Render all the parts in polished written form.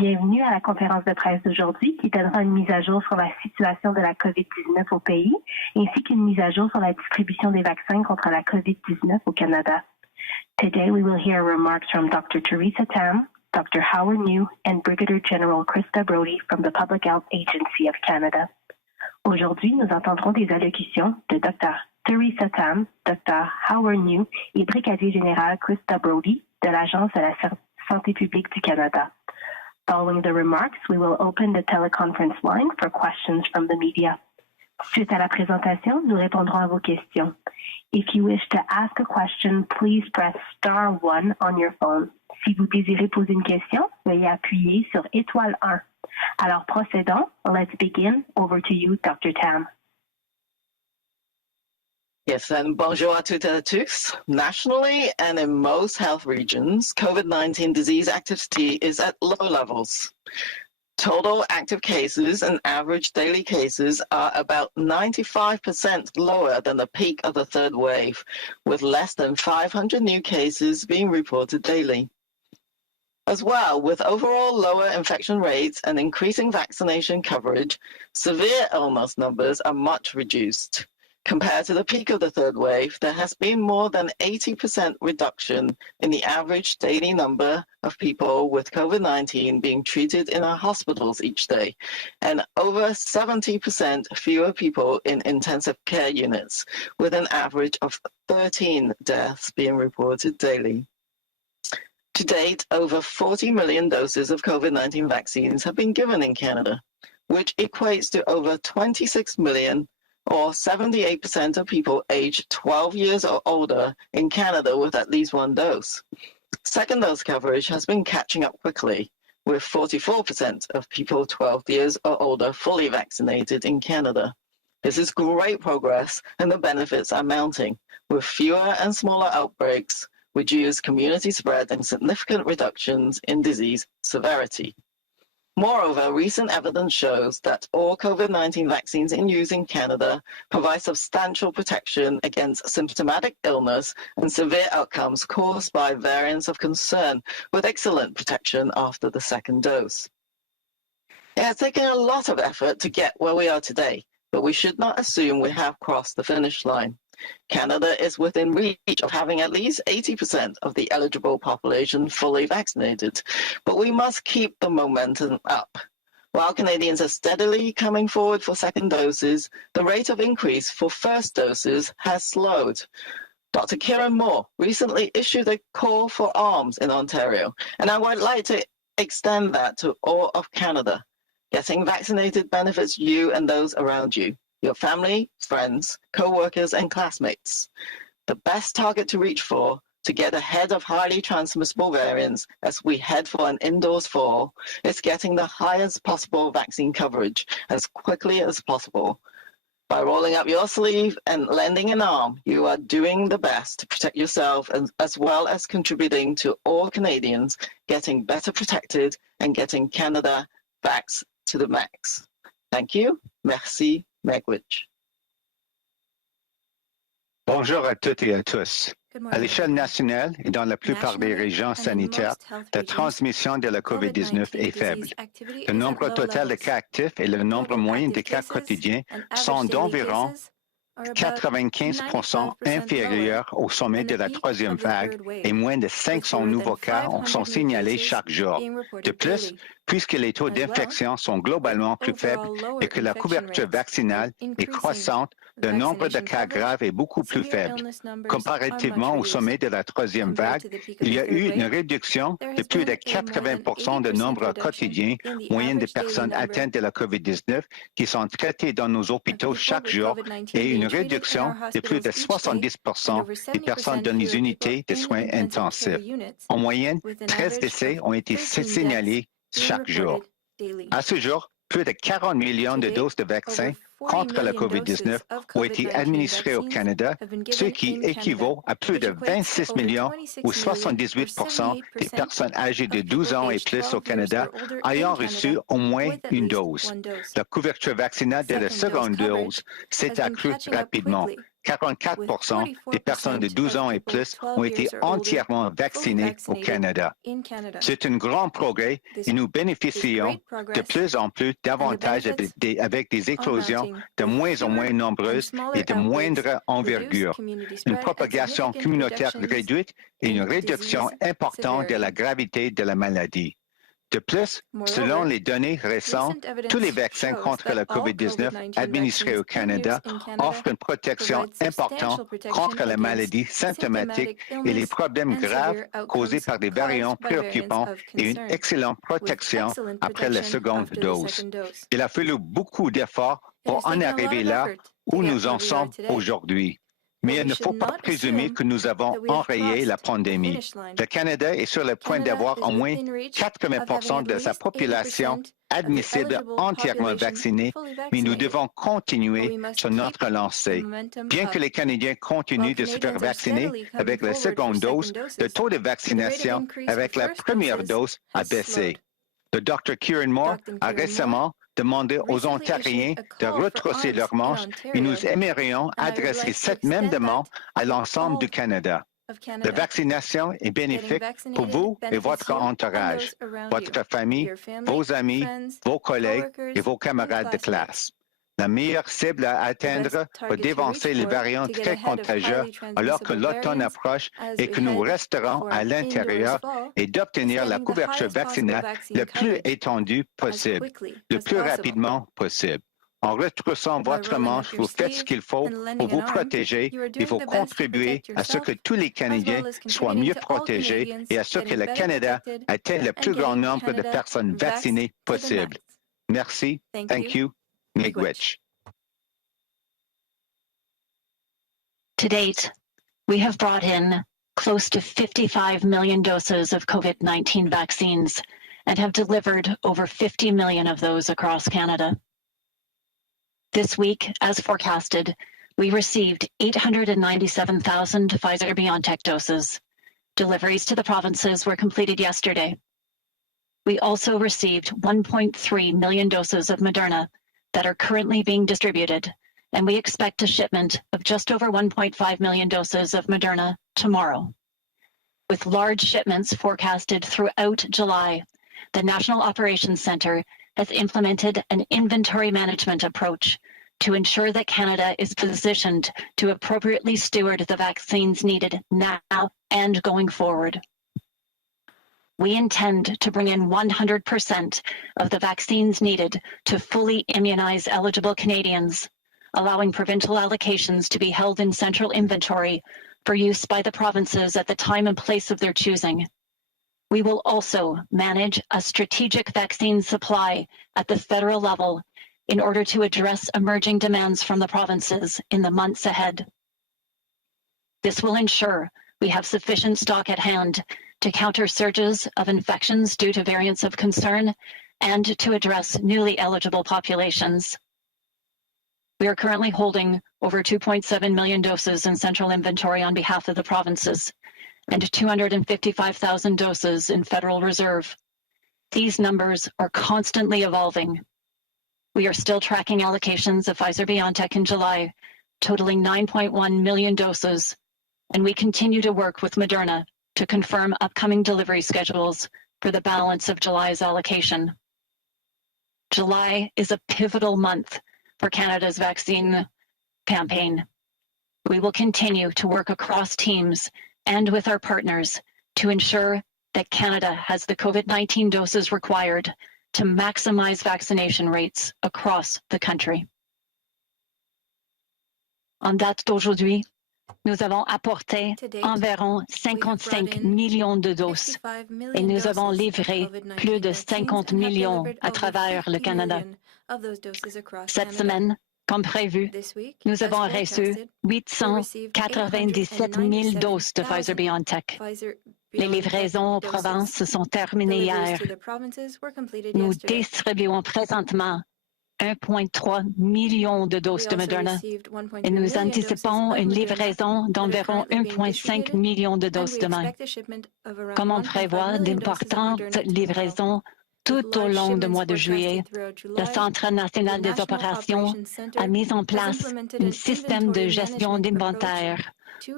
Bienvenue à la conférence de presse d'aujourd'hui qui donnera une mise à jour sur la situation de la COVID-19 au pays, ainsi qu'une mise à jour sur la distribution des vaccins contre la COVID-19 au Canada. Today we will hear remarks from Dr. Theresa Tam, Dr. Howard New, and Brigadier General Krista Brody from the Public Health Agency of Canada. Aujourd'hui, nous entendrons des allocutions de Dr. Theresa Tam, Dr. Howard New et Brigadier Général Krista Brody de l'Agence de la Santé publique du Canada. Following the remarks, we will open the teleconference line for questions from the media. Suite à la présentation, nous répondrons à vos questions. If you wish to ask a question, please press star 1 on your phone. Si vous désirez poser une question, veuillez appuyer sur étoile 1. Alors procédons. Let's begin. Over to you, Dr. Tam. Yes, and bonjour à toutes et à tous. Nationally and in most health regions, COVID-19 disease activity is at low levels. Total active cases and average daily cases are about 95% lower than the peak of the third wave, with less than 500 new cases being reported daily. As well, with overall lower infection rates and increasing vaccination coverage, severe illness numbers are much reduced. Compared to the peak of the third wave, there has been more than 80% reduction in the average daily number of people with COVID-19 being treated in our hospitals each day, and over 70% fewer people in intensive care units, with an average of 13 deaths being reported daily. To date, over 40 million doses of COVID-19 vaccines have been given in Canada, which equates to over 26 million or 78% of people aged 12 years or older in Canada with at least one dose. Second dose coverage has been catching up quickly, with 44% of people 12 years or older fully vaccinated in Canada. This is great progress, and the benefits are mounting, with fewer and smaller outbreaks, reduced community spread, and significant reductions in disease severity. Moreover, recent evidence shows that all COVID-19 vaccines in use in Canada provide substantial protection against symptomatic illness and severe outcomes caused by variants of concern, with excellent protection after the second dose. It has taken a lot of effort to get where we are today, but we should not assume we have crossed the finish line. Canada is within reach of having at least 80% of the eligible population fully vaccinated, but we must keep the momentum up. While Canadians are steadily coming forward for second doses, the rate of increase for first doses has slowed. Dr. Kieran Moore recently issued a call for arms in Ontario, and I would like to extend that to all of Canada. Getting vaccinated benefits you and those around you, your family, friends, co-workers, and classmates. The best target to reach for to get ahead of highly transmissible variants as we head for an indoors fall is getting the highest possible vaccine coverage as quickly as possible. By rolling up your sleeve and lending an arm, you are doing the best to protect yourself as well as contributing to all Canadians getting better protected and getting Canada vaxxed to the max. Thank you. Merci. Magwitch. Bonjour à toutes et à tous. À l'échelle nationale et dans la plupart des régions sanitaires, la transmission de la COVID-19 est faible. Le nombre total de cas actifs et le nombre moyen de cas quotidiens sont d'environ 95% inférieurs au sommet de la troisième vague et moins de 500 nouveaux cas sont signalés chaque jour. De plus, puisque les taux d'infection sont globalement plus faibles et que la couverture vaccinale est croissante, le nombre de cas graves est beaucoup plus faible. Comparativement au sommet de la troisième vague, il y a eu une réduction de plus de 80% de nombre quotidien moyen de personnes atteintes de la COVID-19 qui sont traitées dans nos hôpitaux chaque jour et une réduction de plus de 70% des personnes dans les unités de soins intensifs. En moyenne, 13 décès ont été signalés chaque jour. À ce jour, plus de 40 millions de doses de vaccins contre la COVID-19 ont été administrées au Canada, ce qui équivaut à plus de 26 millions ou 78% des personnes âgées de 12 ans et plus au Canada ayant reçu au moins une dose. La couverture vaccinale de la seconde dose s'est accrue rapidement. 44% des personnes de 12 ans et plus ont été entièrement vaccinées au Canada. C'est un grand progrès et nous bénéficions de plus en plus d'avantages avec des éclosions de moins en moins nombreuses et de moindre envergure, une propagation communautaire réduite et une réduction importante de la gravité de la maladie. De plus, selon les données récentes, tous les vaccins contre la COVID-19 administrés au Canada offrent une protection importante contre la maladie symptomatique et les problèmes graves causés par des variants préoccupants et une excellente protection après la seconde dose. Il a fallu beaucoup d'efforts pour en arriver là où nous en sommes aujourd'hui. Mais il ne faut pas présumer que nous avons enrayé la pandémie. Le Canada est sur le point d'avoir au moins 80% de sa population admissible entièrement vaccinée, mais nous devons continuer sur notre lancée. Bien que les Canadiens continuent de se faire vacciner avec la seconde dose, le taux de vaccination avec la première dose a baissé. Le Dr. Kieran Moore a récemment demandé aux Ontariens de retrousser leurs manches et nous aimerions adresser cette même demande à l'ensemble du Canada. La vaccination est bénéfique pour vous et votre entourage, votre famille, vos amis, vos collègues et vos camarades de classe. La meilleure cible à atteindre pour dévancer les variants très contagieux alors que l'automne approche et que nous resterons à l'intérieur et d'obtenir la couverture vaccinale le plus étendue possible, le plus rapidement possible. En retroussant votre manche, vous faites ce qu'il faut pour vous protéger et vous contribuez à ce que tous les Canadiens soient mieux protégés et à ce que le Canada atteigne le plus grand nombre de personnes vaccinées possible. Merci. Thank you. Miigwech. To date, we have brought in close to 55 million doses of COVID-19 vaccines and have delivered over 50 million of those across Canada. This week, as forecasted, we received 897,000 Pfizer-BioNTech doses. Deliveries to the provinces were completed yesterday. We also received 1.3 million doses of Moderna that are currently being distributed, and we expect a shipment of just over 1.5 million doses of Moderna tomorrow. With large shipments forecasted throughout July, the National Operations Centre has implemented an inventory management approach to ensure that Canada is positioned to appropriately steward the vaccines needed now and going forward. We intend to bring in 100% of the vaccines needed to fully immunize eligible Canadians, allowing provincial allocations to be held in central inventory for use by the provinces at the time and place of their choosing. We will also manage a strategic vaccine supply at the federal level in order to address emerging demands from the provinces in the months ahead. This will ensure we have sufficient stock at hand to counter surges of infections due to variants of concern and to address newly eligible populations. We are currently holding over 2.7 million doses in central inventory on behalf of the provinces and 255,000 doses in Federal Reserve. These numbers are constantly evolving. We are still tracking allocations of Pfizer-BioNTech in July, totaling 9.1 million doses, and we continue to work with Moderna to confirm upcoming delivery schedules for the balance of July's allocation. July is a pivotal month for Canada's vaccine campaign. We will continue to work across teams and with our partners to ensure that Canada has the COVID-19 doses required to maximize vaccination rates across the country. En date d'aujourd'hui, nous avons apporté environ 55 millions de doses et nous avons livré plus de 50 millions à travers le Canada. Cette semaine, comme prévu, nous avons reçu 897 000 doses de Pfizer-BioNTech. Les livraisons aux provinces se sont terminées hier. Nous distribuons présentement 1,3 million de doses de Moderna et nous anticipons une livraison d'environ 1,5 million de doses demain. Comme on prévoit d'importantes livraisons Tout au long du mois de juillet, le Centre national des opérations a mis en place un système de gestion d'inventaire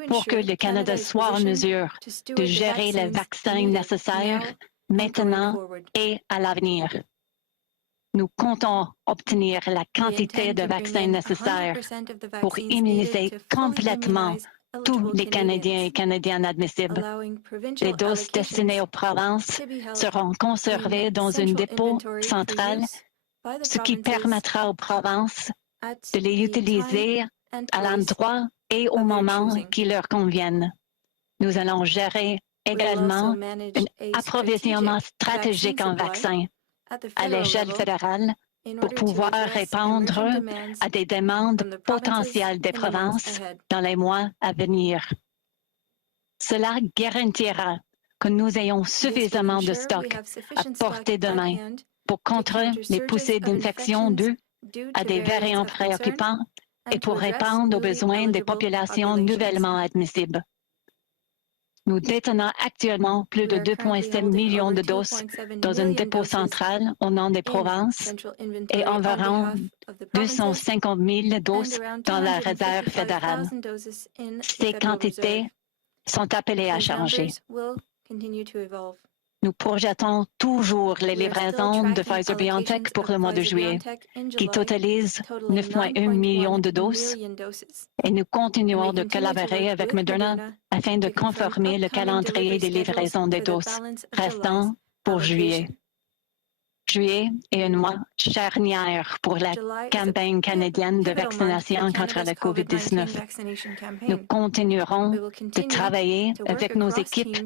pour que le Canada soit en mesure de gérer les vaccins nécessaires maintenant et à l'avenir. Nous comptons obtenir la quantité de vaccins nécessaires pour immuniser complètement tous les Canadiens et Canadiennes admissibles. Les doses destinées aux provinces seront conservées dans un dépôt central, ce qui permettra aux provinces de les utiliser à l'endroit et au moment qui leur conviennent. Nous allons gérer également un approvisionnement stratégique en vaccins à l'échelle fédérale pour pouvoir répondre à des demandes potentielles des provinces dans les mois à venir. Cela garantira que nous ayons suffisamment de stock à portée de main pour contrer les poussées d'infection dues à des variants préoccupants et pour répondre aux besoins des populations nouvellement admissibles. Nous détenons actuellement plus de 2,7 millions de doses dans un dépôt central au nom des provinces et environ 250 000 doses dans la réserve fédérale. Ces quantités sont appelées à changer. Nous projetons toujours les livraisons de Pfizer-BioNTech pour le mois de juillet, qui totalisent 9,1 millions de doses, et nous continuons de collaborer avec Moderna afin de conformer le calendrier des livraisons des doses restant pour juillet. Juillet est un mois charnière pour la campagne canadienne de vaccination contre la COVID-19. Nous continuerons de travailler avec nos équipes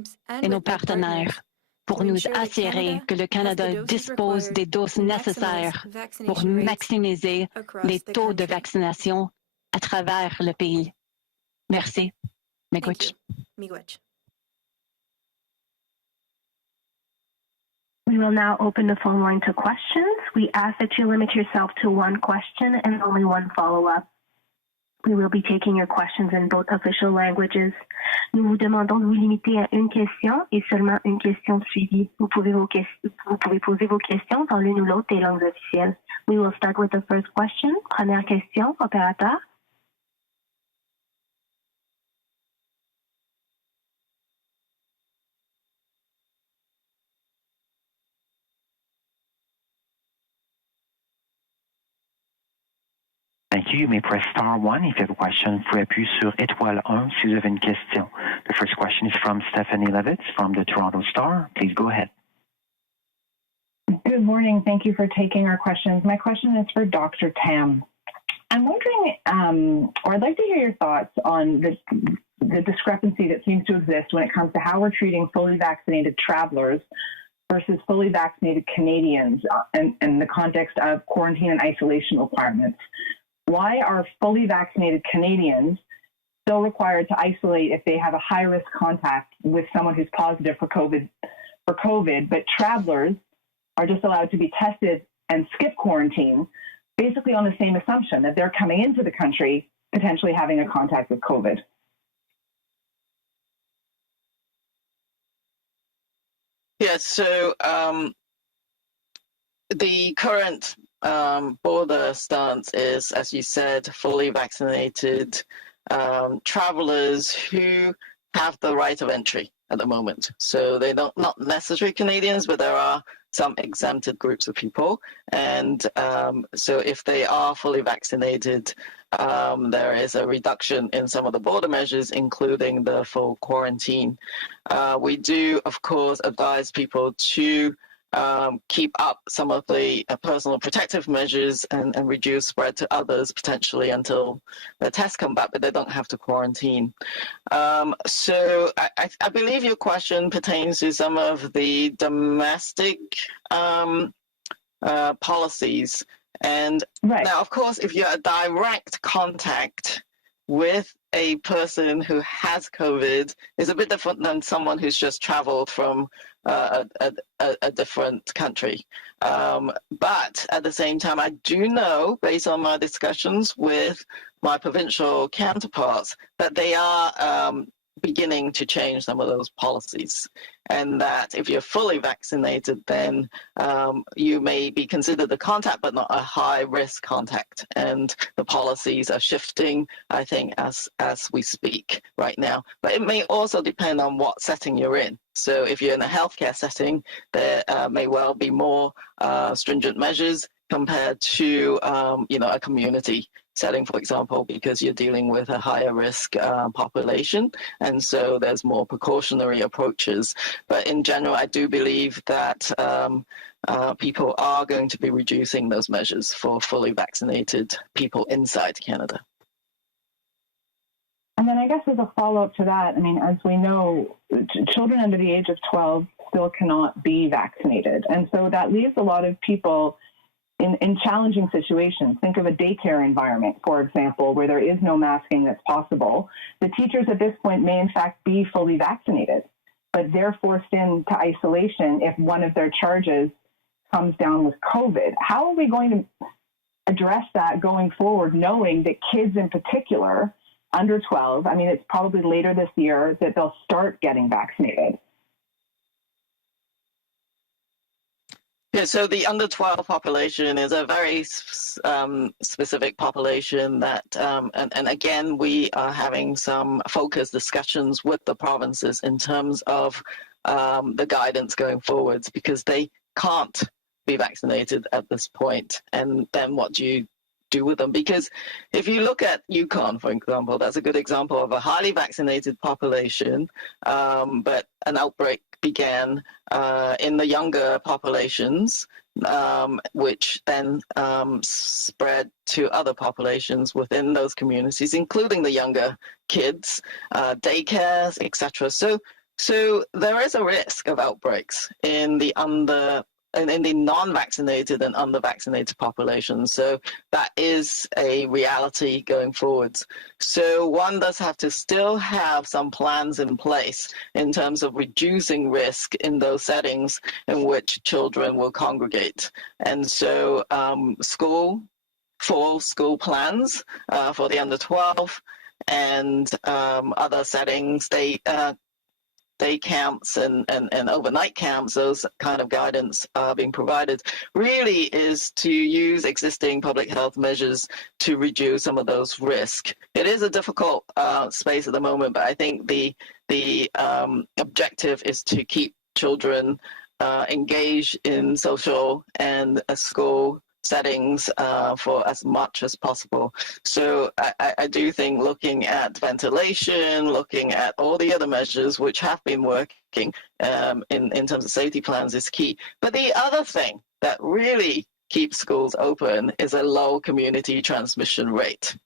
et nos partenaires pour nous assurer que le Canada dispose des doses nécessaires pour maximiser les taux de vaccination à travers le pays. Merci. Miigwech. We will now open the phone line to questions. We ask that you limit yourself to one question and only one follow-up. We will be taking your questions in both official languages. Nous vous demandons de vous limiter à une question et seulement une question suivie. Vous pouvez poser vos questions dans l'une ou l'autre des langues officielles. We will start with the first question. Première question, opérateur. Thank you. You may press star one if you have a question. Vous pouvez appuyer sur étoile 1 si vous avez une question. The first question is from Stephanie Levitz from the Toronto Star. Please go ahead. Good morning. Thank you for taking our questions. My question is for Dr. Tam. I'm wondering, or I'd like to hear your thoughts on the discrepancy that seems to exist when it comes to how we're treating fully vaccinated travelers versus fully vaccinated Canadians in the context of quarantine and isolation requirements. Why are fully vaccinated Canadians still required to isolate if they have a high-risk contact with someone who's positive for COVID, but travelers are just allowed to be tested and skip quarantine, basically on the same assumption that they're coming into the country potentially having a contact with COVID? Yes, so the current border stance is, as you said, fully vaccinated travelers who have the right of entry at the moment. So they're not necessarily Canadians, but there are some exempted groups of people. And so if they are fully vaccinated, there is a reduction in some of the border measures, including the full quarantine. We do, of course, advise people to keep up some of the personal protective measures and reduce spread to others potentially until the tests come back, but they don't have to quarantine. So I believe your question pertains to some of the domestic policies. And right. Now, of course, if you're a direct contact with a person who has COVID, is a bit different than someone who's just traveled from a different country. But at the same time, I do know, based on my discussions with my provincial counterparts, that they are beginning to change some of those policies, and that if you're fully vaccinated, then you may be considered a contact but not a high risk contact, and the policies are shifting, I think, as we speak right now. But it may also depend on what setting you're in. So if you're in a healthcare setting, there may well be more stringent measures compared to a community setting, for example, because you're dealing with a higher risk population, and so there's more precautionary approaches. But in general, I do believe that people are going to be reducing those measures for fully vaccinated people inside Canada. And then I guess as a follow-up to that, I mean, as we know, children under the age of 12 still cannot be vaccinated. And so that leaves a lot of people in challenging situations. Think of a daycare environment, for example, where there is no masking that's possible. The teachers at this point may in fact be fully vaccinated, but they're forced into isolation if one of their charges comes down with COVID. How are we going to address that going forward, knowing that kids in particular, under 12, I mean, it's probably later this year that they'll start getting vaccinated? Yeah, so the under 12 population is a very specific population that, and again, we are having some focused discussions with the provinces in terms of the guidance going forwards, because they can't be vaccinated at this point. And then what do you do with them? Because if you look at Yukon, for example, that's a good example of a highly vaccinated population, but an outbreak began in the younger populations, which then spread to other populations within those communities, including the younger kids, daycares, etc. So there is a risk of outbreaks in the non-vaccinated and under-vaccinated populations. So that is a reality going forwards. So one does have to still have some plans in place in terms of reducing risk in those settings in which children will congregate. And so fall school plans for the under 12 and other settings, day camps and overnight camps, those kind of guidance are being provided, really is to use existing public health measures to reduce some of those risks. It is a difficult space at the moment, but I think the objective is to keep children engaged in social and school settings for as much as possible. So I do think looking at ventilation, looking at all the other measures which have been working in terms of safety plans is key. But the other thing that really keeps schools open is a low community transmission rate.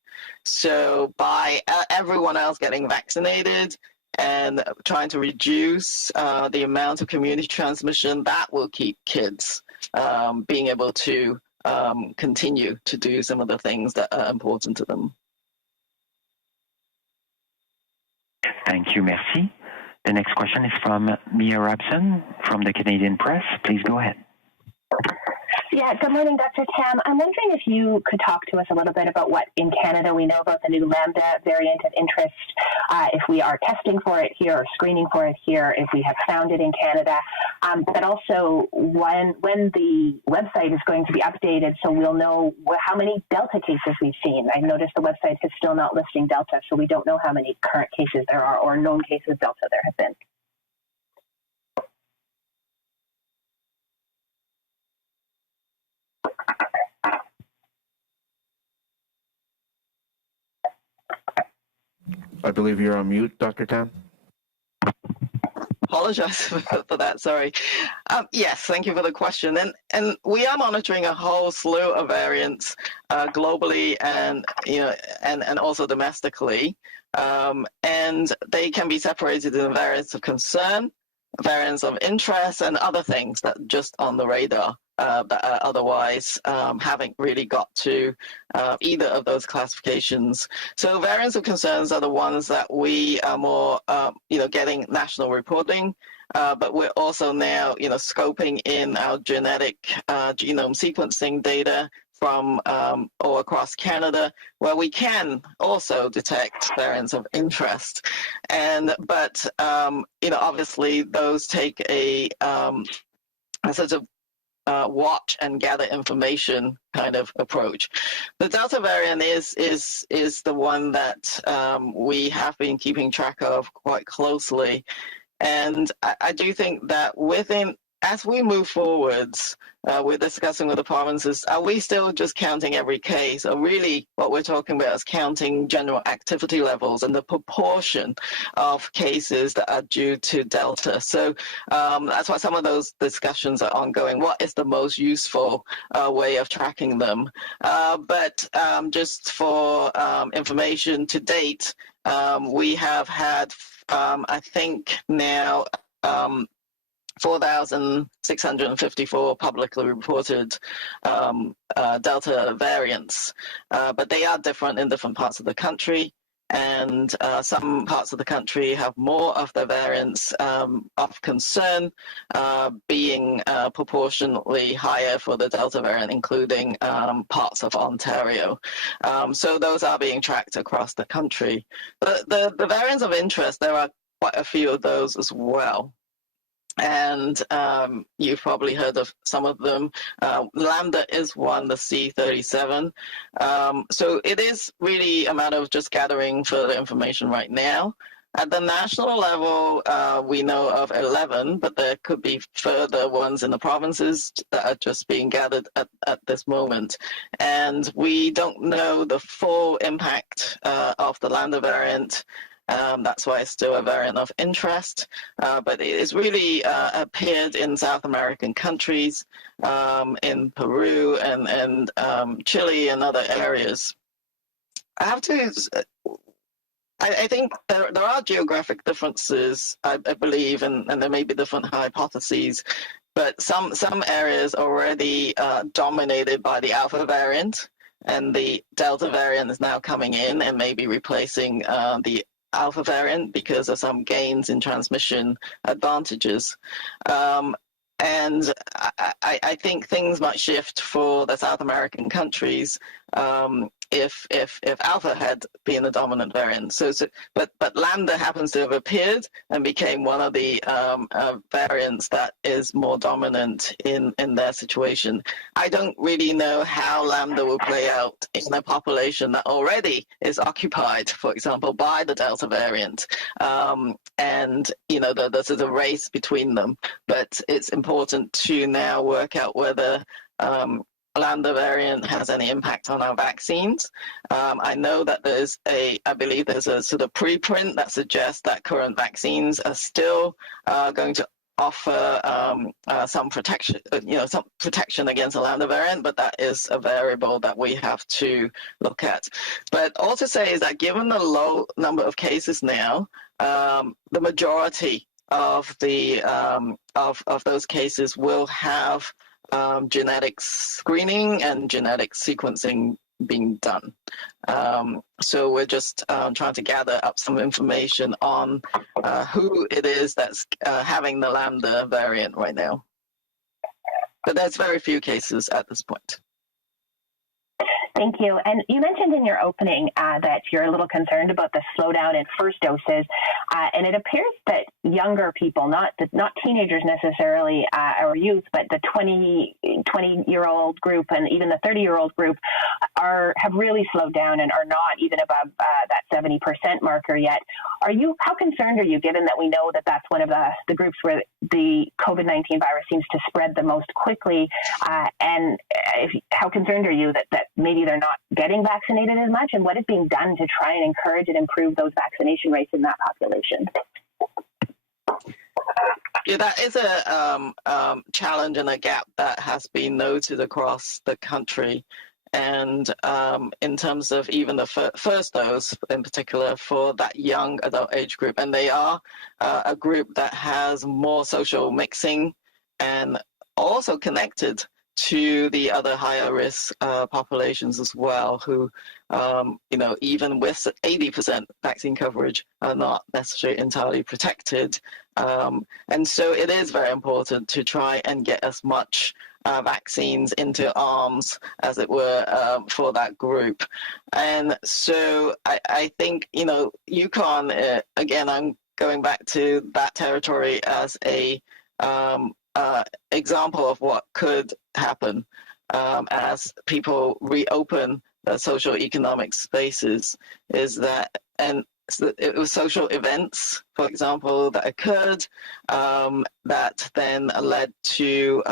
So by everyone else getting vaccinated and trying to reduce the amount of community transmission, that will keep kids being able to continue to do some of the things that are important to them. Thank you, merci. The next question is from Mia Robson from the Canadian Press. Please go ahead. Yeah, good morning, Dr. Tam. I'm wondering if you could talk to us a little bit about what in Canada we know about the new Lambda variant of interest, if we are testing for it here or screening for it here, if we have found it in Canada, but also when the website is going to be updated so we'll know how many Delta cases we've seen. I noticed the website is still not listing Delta, so we don't know how many current cases there are or known cases of Delta there have been. I believe you're on mute, Dr. Tam. Apologize for that, sorry. Yes, thank you for the question. And we are monitoring a whole slew of variants globally and also domestically. And they can be separated in variants of concern, variants of interest, and other things that are just on the radar that otherwise haven't really got to either of those classifications. So variants of concerns are the ones that we are more, getting national reporting, but we're also now, scoping in our genetic genome sequencing data, from or across Canada, where we can also detect variants of interest. But obviously those take a sort of watch and gather information kind of approach. The Delta variant is the one that we have been keeping track of quite closely, and I do think that as we move forwards, we're discussing with the provinces, are we still just counting every case? Or really what we're talking about is counting general activity levels and the proportion of cases that are due to Delta. So that's why some of those discussions are ongoing. What is the most useful way of tracking them? But just for information to date, we have had, I think now, 4,654 publicly reported Delta variants, but they are different in different parts of the country, and some parts of the country have more of the variants of concern, being proportionately higher for the Delta variant, including parts of Ontario. So those are being tracked across the country. The variants of interest, there are quite a few of those as well. And you've probably heard of some of them. Lambda is one, the C37. So it is really a matter of just gathering further information right now. At the national level, we know of 11, but there could be further ones in the provinces that are just being gathered at this moment. And we don't know the full impact of the Lambda variant. That's why it's still a variant of interest, but it has really appeared in South American countries, in Peru and Chile and other areas. I think there are geographic differences, I believe, and there may be different hypotheses, but some areas are already dominated by the Alpha variant, and the Delta variant is now coming in and maybe replacing the Alpha variant because of some gains in transmission advantages. And I think things might shift for the South American countries if Alpha had been the dominant variant. But Lambda happens to have appeared and became one of the variants that is more dominant in their situation. I don't really know how Lambda will play out in a population that already is occupied, for example, by the Delta variant. And there's a race between them. But it's important to now work out whether Lambda variant has any impact on our vaccines. I know that I believe there's a sort of preprint that suggests that current vaccines are still going to offer some protection, some protection against a Lambda variant, but that is a variable that we have to look at. But all to say is that given the low number of cases now, the majority of the of those cases will have genetic screening and genetic sequencing being done. So we're just trying to gather up some information on who it is that's having the Lambda variant right now. But there's very few cases at this point. Thank you. And you mentioned in your opening that you're a little concerned about the slowdown in first doses, and it appears that younger people, not teenagers necessarily or youth, but the 20-year-old group and even the 30-year-old group have really slowed down and are not even above that 70% marker yet. How concerned are you, given that we know that that's one of the groups where the COVID-19 virus seems to spread the most quickly? And how concerned are you that maybe they're not getting vaccinated as much, and what is being done to try and encourage and improve those vaccination rates in that population? Yeah, that is a challenge and a gap that has been noted across the country. And in terms of even the first dose in particular for that young adult age group, and they are a group that has more social mixing and also connected to the other higher risk populations as well, who, even with 80% vaccine coverage, are not necessarily entirely protected. And so it is very important to try and get as much vaccines into arms, as it were, for that group. And so I think, Yukon, again, I'm going back to that territory as a example of what could happen as people reopen the social economic spaces, is that, and so it was social events, for example, that occurred that then led to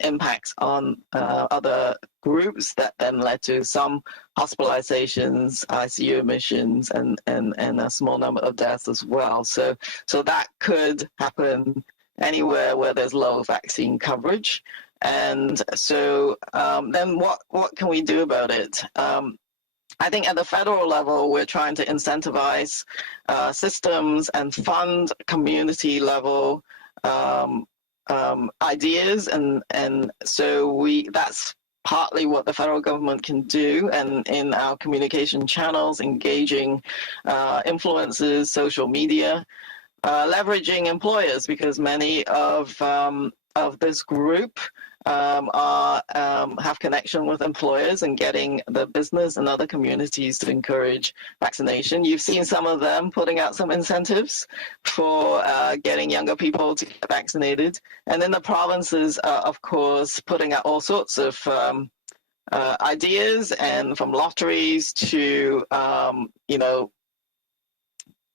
impacts on other groups that then led to some hospitalizations, ICU admissions, and a small number of deaths as well. So that could happen anywhere where there's low vaccine coverage. And so then what can we do about it? I think at the federal level, we're trying to incentivize systems and fund community level ideas, and so that's partly what the federal government can do, and in our communication channels, engaging influencers, social media, leveraging employers, because many of this group have connection with employers and getting the business and other communities to encourage vaccination. You've seen some of them putting out some incentives for getting younger people to get vaccinated. And then the provinces, of course, putting out all sorts of ideas, and from lotteries to,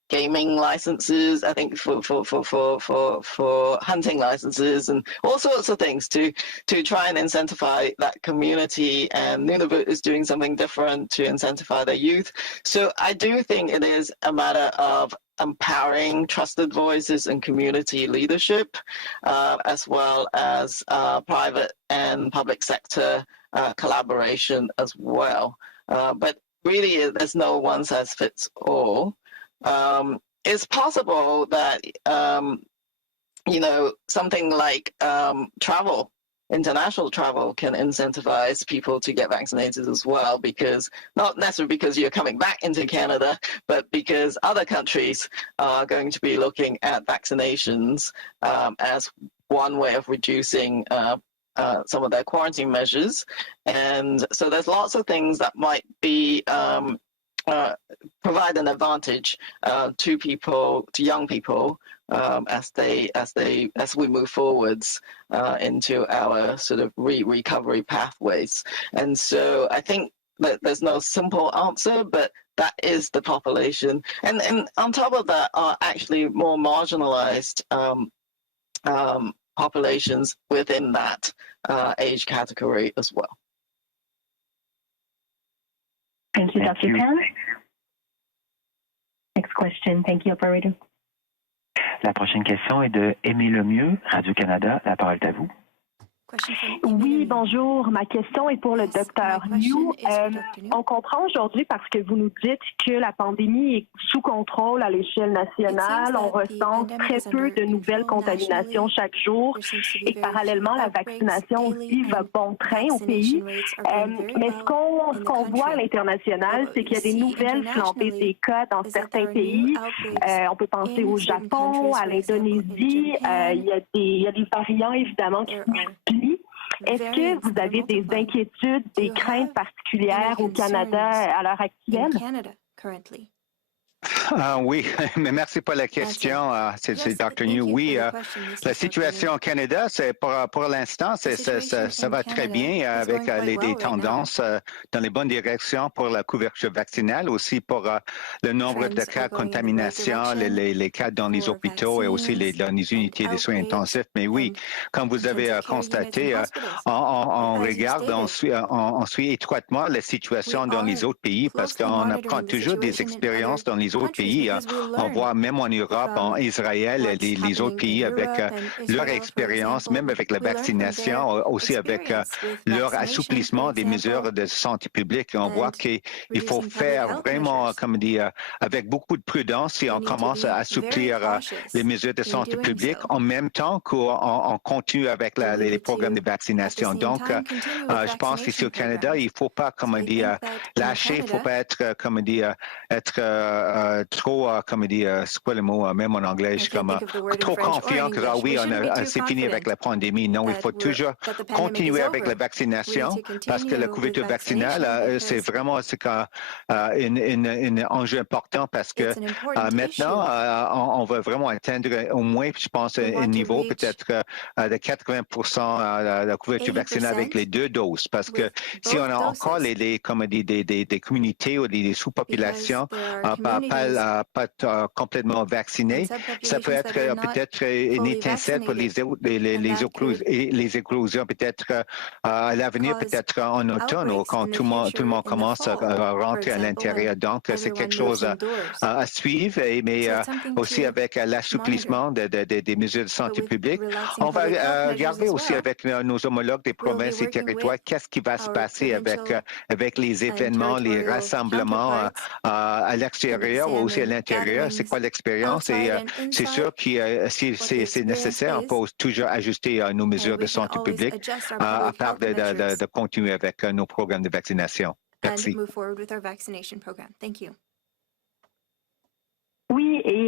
gaming licenses, I think for hunting licenses, and all sorts of things to try and incentivize that community. And Nunavut is doing something different to incentivize their youth. So I do think it is a matter of empowering trusted voices and community leadership, as well as private and public sector collaboration as well. But really, there's no one size fits all. It's possible that, something like travel, international travel, can incentivize people to get vaccinated as well, because not necessarily because you're coming back into Canada, but because other countries are going to be looking at vaccinations as one way of reducing some of their quarantine measures. And so there's lots of things that might be provide an advantage to young people as we move forwards into our sort of recovery pathways. And so I think that there's no simple answer, but that is the population. And on top of that are actually more marginalized populations within that age category as well. Thank you, Dr. Tan. Next question. Thank you, operator. La prochaine question est de Aimé Lemieux, Radio-Canada. La parole est à vous. Oui, bonjour. Ma question est pour le docteur New. On comprend aujourd'hui, parce que vous nous dites que la pandémie est sous contrôle à l'échelle nationale. On ressent très peu de nouvelles contaminations chaque jour et parallèlement, la vaccination aussi va bon train au pays. Mais ce qu'on voit à l'international, c'est qu'il y a des nouvelles flambées des cas dans certains pays. On peut penser au Japon, à l'Indonésie. Il y a des variants, évidemment, qui se multiplient. Est-ce que vous avez des inquiétudes, des craintes particulières au Canada à l'heure actuelle? Oui, mais merci pour la question. C'est Dr. New. Oui, la situation au Canada, c'est pour l'instant, ça va très bien avec les tendances dans les bonnes directions pour la couverture vaccinale, aussi pour le nombre de cas de contamination, les cas dans les hôpitaux et aussi dans les unités de soins intensifs. Mais oui, comme vous avez constaté, on regarde, on suit étroitement la situation dans les autres pays parce qu'on apprend toujours des expériences dans les autres pays. On voit même en Europe, en Israël, les autres pays avec leur expérience, même avec la vaccination, aussi avec leur assouplissement des mesures de santé publique. On voit qu'il faut faire vraiment, comme dire, avec beaucoup de prudence si on commence à assouplir les mesures de santé publique en même temps qu'on continue avec les programmes de vaccination. Donc, je pense qu'ici au Canada, il ne faut pas, comme dire, lâcher, il ne faut pas être, comme dire, être trop, comme dit, c'est quoi le mot, même en anglais, je suis comme trop confiant que oui, c'est fini avec la pandémie. Non, il faut toujours continuer avec la vaccination parce que la couverture vaccinale, c'est vraiment un enjeu important parce que maintenant, on va vraiment atteindre au moins, je pense, un niveau peut-être de 80% de la couverture vaccinale avec les 2 doses. Parce que si on a encore comme des communautés ou des sous-populations pas complètement vaccinées, ça peut être peut-être une étincelle pour les éclosions peut-être à l'avenir, peut-être en automne ou quand tout le monde commence à rentrer à l'intérieur. Donc, c'est quelque chose à suivre, mais aussi avec l'assouplissement des mesures de santé publique. On va regarder aussi avec nos homologues des provinces et territoires qu'est-ce qui va se passer avec les événements, les rassemblements à l'extérieur ou aussi à l'intérieur. C'est quoi l'expérience? Et c'est sûr que si c'est nécessaire, on peut toujours ajuster nos mesures de santé publique à part de continuer avec nos programmes de vaccination. Merci. Oui, et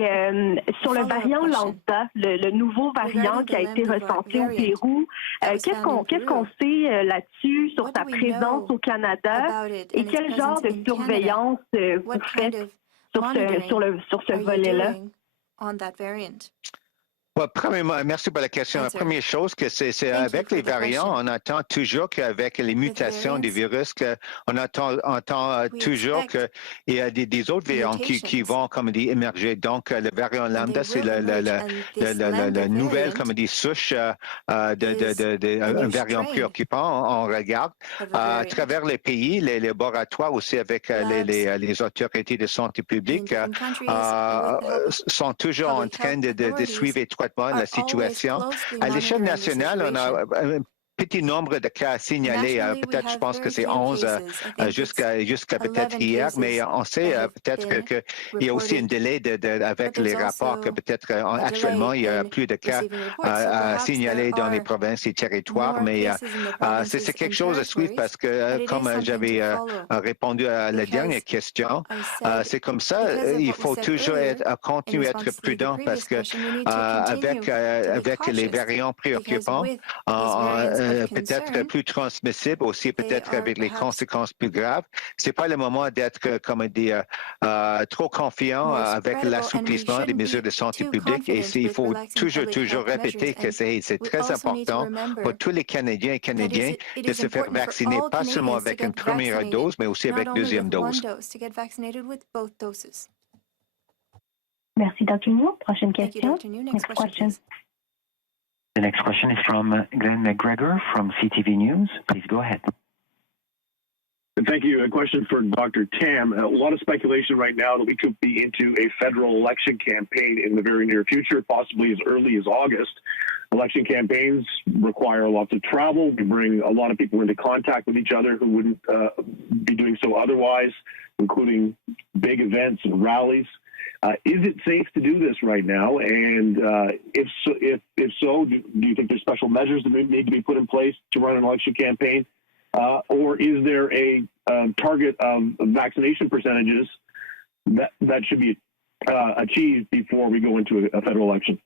sur le variant Lambda, le nouveau variant qui a été recensé au Pérou, qu'est-ce qu'on sait là-dessus sur sa présence au Canada et quel genre de surveillance vous faites sur ce volet-là? Premièrement, merci pour la question. La première chose, que c'est avec les variants, on attend toujours qu'avec les mutations des virus, on entend toujours qu'il y a des autres variants qui vont, comme dit, émerger. Donc, le variant lambda, c'est la nouvelle, comme dit, souche d'un variant préoccupant. On regarde à travers les pays, les laboratoires aussi avec les autorités de santé publique sont toujours en train de suivre étroitement la situation. À l'échelle nationale, on a un petit nombre de cas signalés. Peut-être, je pense que c'est 11 jusqu'à peut-être hier, mais on sait peut-être qu'il y a aussi un délai avec les rapports que peut-être actuellement, il y a plus de cas signalés dans les provinces et territoires, mais c'est quelque chose à suivre parce que, comme j'avais répondu à la dernière question, c'est comme ça, il faut toujours continuer à être prudent parce que avec les variants préoccupants, peut-être plus transmissible aussi, peut-être avec les conséquences plus graves. C'est pas le moment d'être, comme dire, trop confiant avec l'assouplissement des mesures de santé publique. Et il faut toujours répéter que c'est très important pour tous les Canadiens et Canadiennes de se faire vacciner, pas seulement avec une première dose, mais aussi avec deuxième dose. Merci, Dr. New. Prochaine question. Next question. The next question is from Glenn McGregor from CTV News. Please go ahead. Thank you. A question for Dr. Tam. A lot of speculation right now that we could be into a federal election campaign in the very near future, possibly as early as August. Election campaigns require lots of travel. We bring a lot of people into contact with each other who wouldn't be doing so otherwise, including big events and rallies. Is it safe to do this right now? And if so, do you think there's special measures that need to be put in place to run an election campaign? Or is there a target of vaccination percentages that should be achieved before we go into a federal election?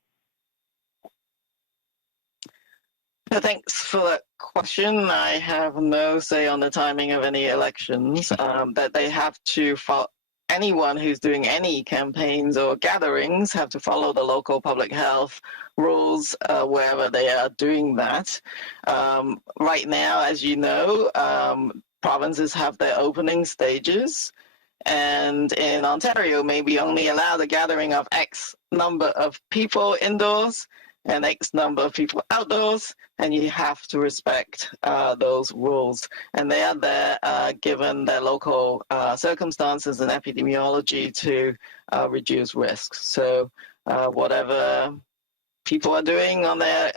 Thanks for that question. I have no say on the timing of any elections. That they have to follow. Anyone who's doing any campaigns or gatherings have to follow the local public health rules wherever they are doing that. Right now, as you know, provinces have their opening stages. And in Ontario, maybe only allow the gathering of X number of people indoors and X number of people outdoors, and you have to respect those rules. And they are there given their local circumstances and epidemiology to reduce risks. So whatever people are doing on their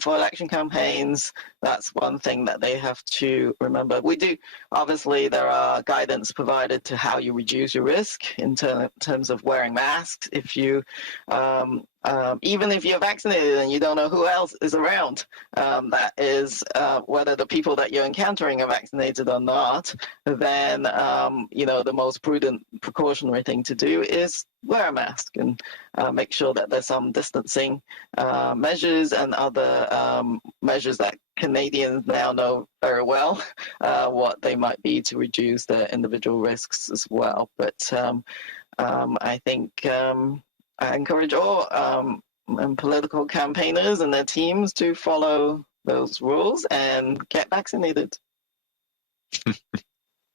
for election campaigns, that's one thing that they have to remember. We do, obviously, there are guidance provided to how you reduce your risk in terms of wearing masks. If you even if you're vaccinated and you don't know who else is around, that is whether the people that you're encountering are vaccinated or not, then the most prudent precautionary thing to do is wear a mask and make sure that there's some distancing measures and other measures that Canadians now know very well what they might be to reduce their individual risks as well. But I think I encourage all political campaigners and their teams to follow those rules and get vaccinated.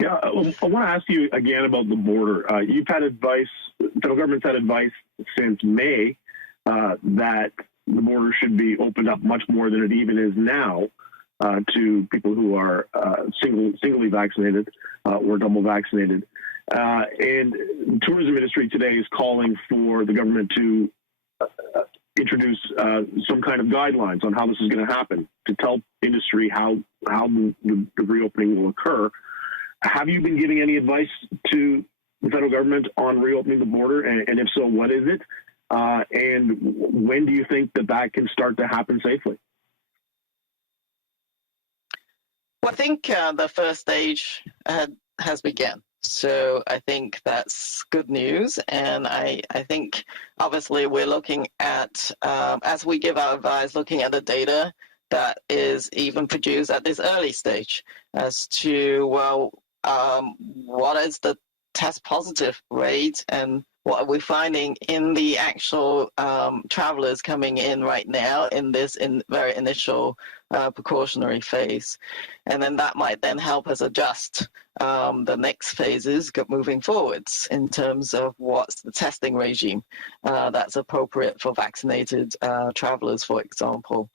Yeah, I want to ask you again about the border. You've had advice, the federal government's had advice since May that the border should be opened up much more than it even is now to people who are singly vaccinated or double vaccinated. And the tourism industry today is calling for the government to introduce some kind of guidelines on how this is going to happen, to tell industry how the reopening will occur. Have you been giving any advice to the federal government on reopening the border? And if so, what is it? And when do you think that can start to happen safely? Well, I think the first stage has begun. So I think that's good news. And I think, obviously, we're looking at, as we give our advice, looking at the data that is even produced at this early stage as to, what is the test positive rate and what are we finding in the actual travelers coming in right now in this very initial precautionary phase. And then that might then help us adjust the next phases moving forwards in terms of what's the testing regime that's appropriate for vaccinated travelers, for example.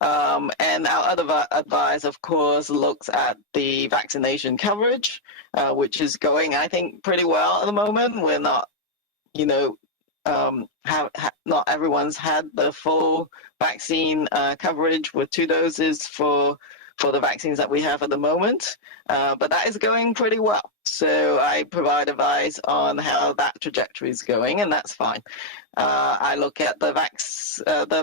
And our other advice, of course, looks at the vaccination coverage, which is going, I think, pretty well at the moment. We're not, not everyone's had the full vaccine coverage with 2 doses for the vaccines that we have at the moment, but that is going pretty well. So I provide advice on how that trajectory is going, and that's fine. I look at the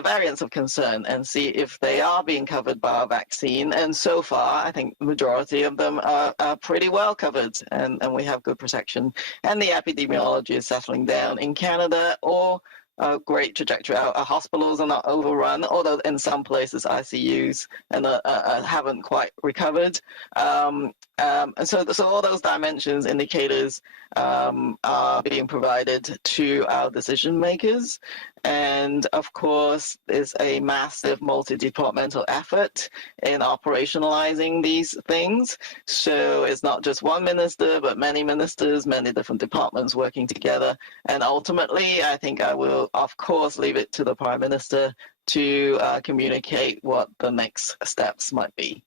variants of concern and see if they are being covered by our vaccine, and so far I think the majority of them are pretty well covered, and we have good protection, and the epidemiology is settling down in Canada, or a great trajectory. Our hospitals are not overrun, although in some places ICUs and haven't quite recovered. And so all those dimensions, indicators are being provided to our decision makers. And of course, there's a massive multi-departmental effort in operationalizing these things. So it's not just one minister, but many ministers, many different departments working together. And ultimately, I think I will, of course, leave it to the Prime Minister to communicate what the next steps might be.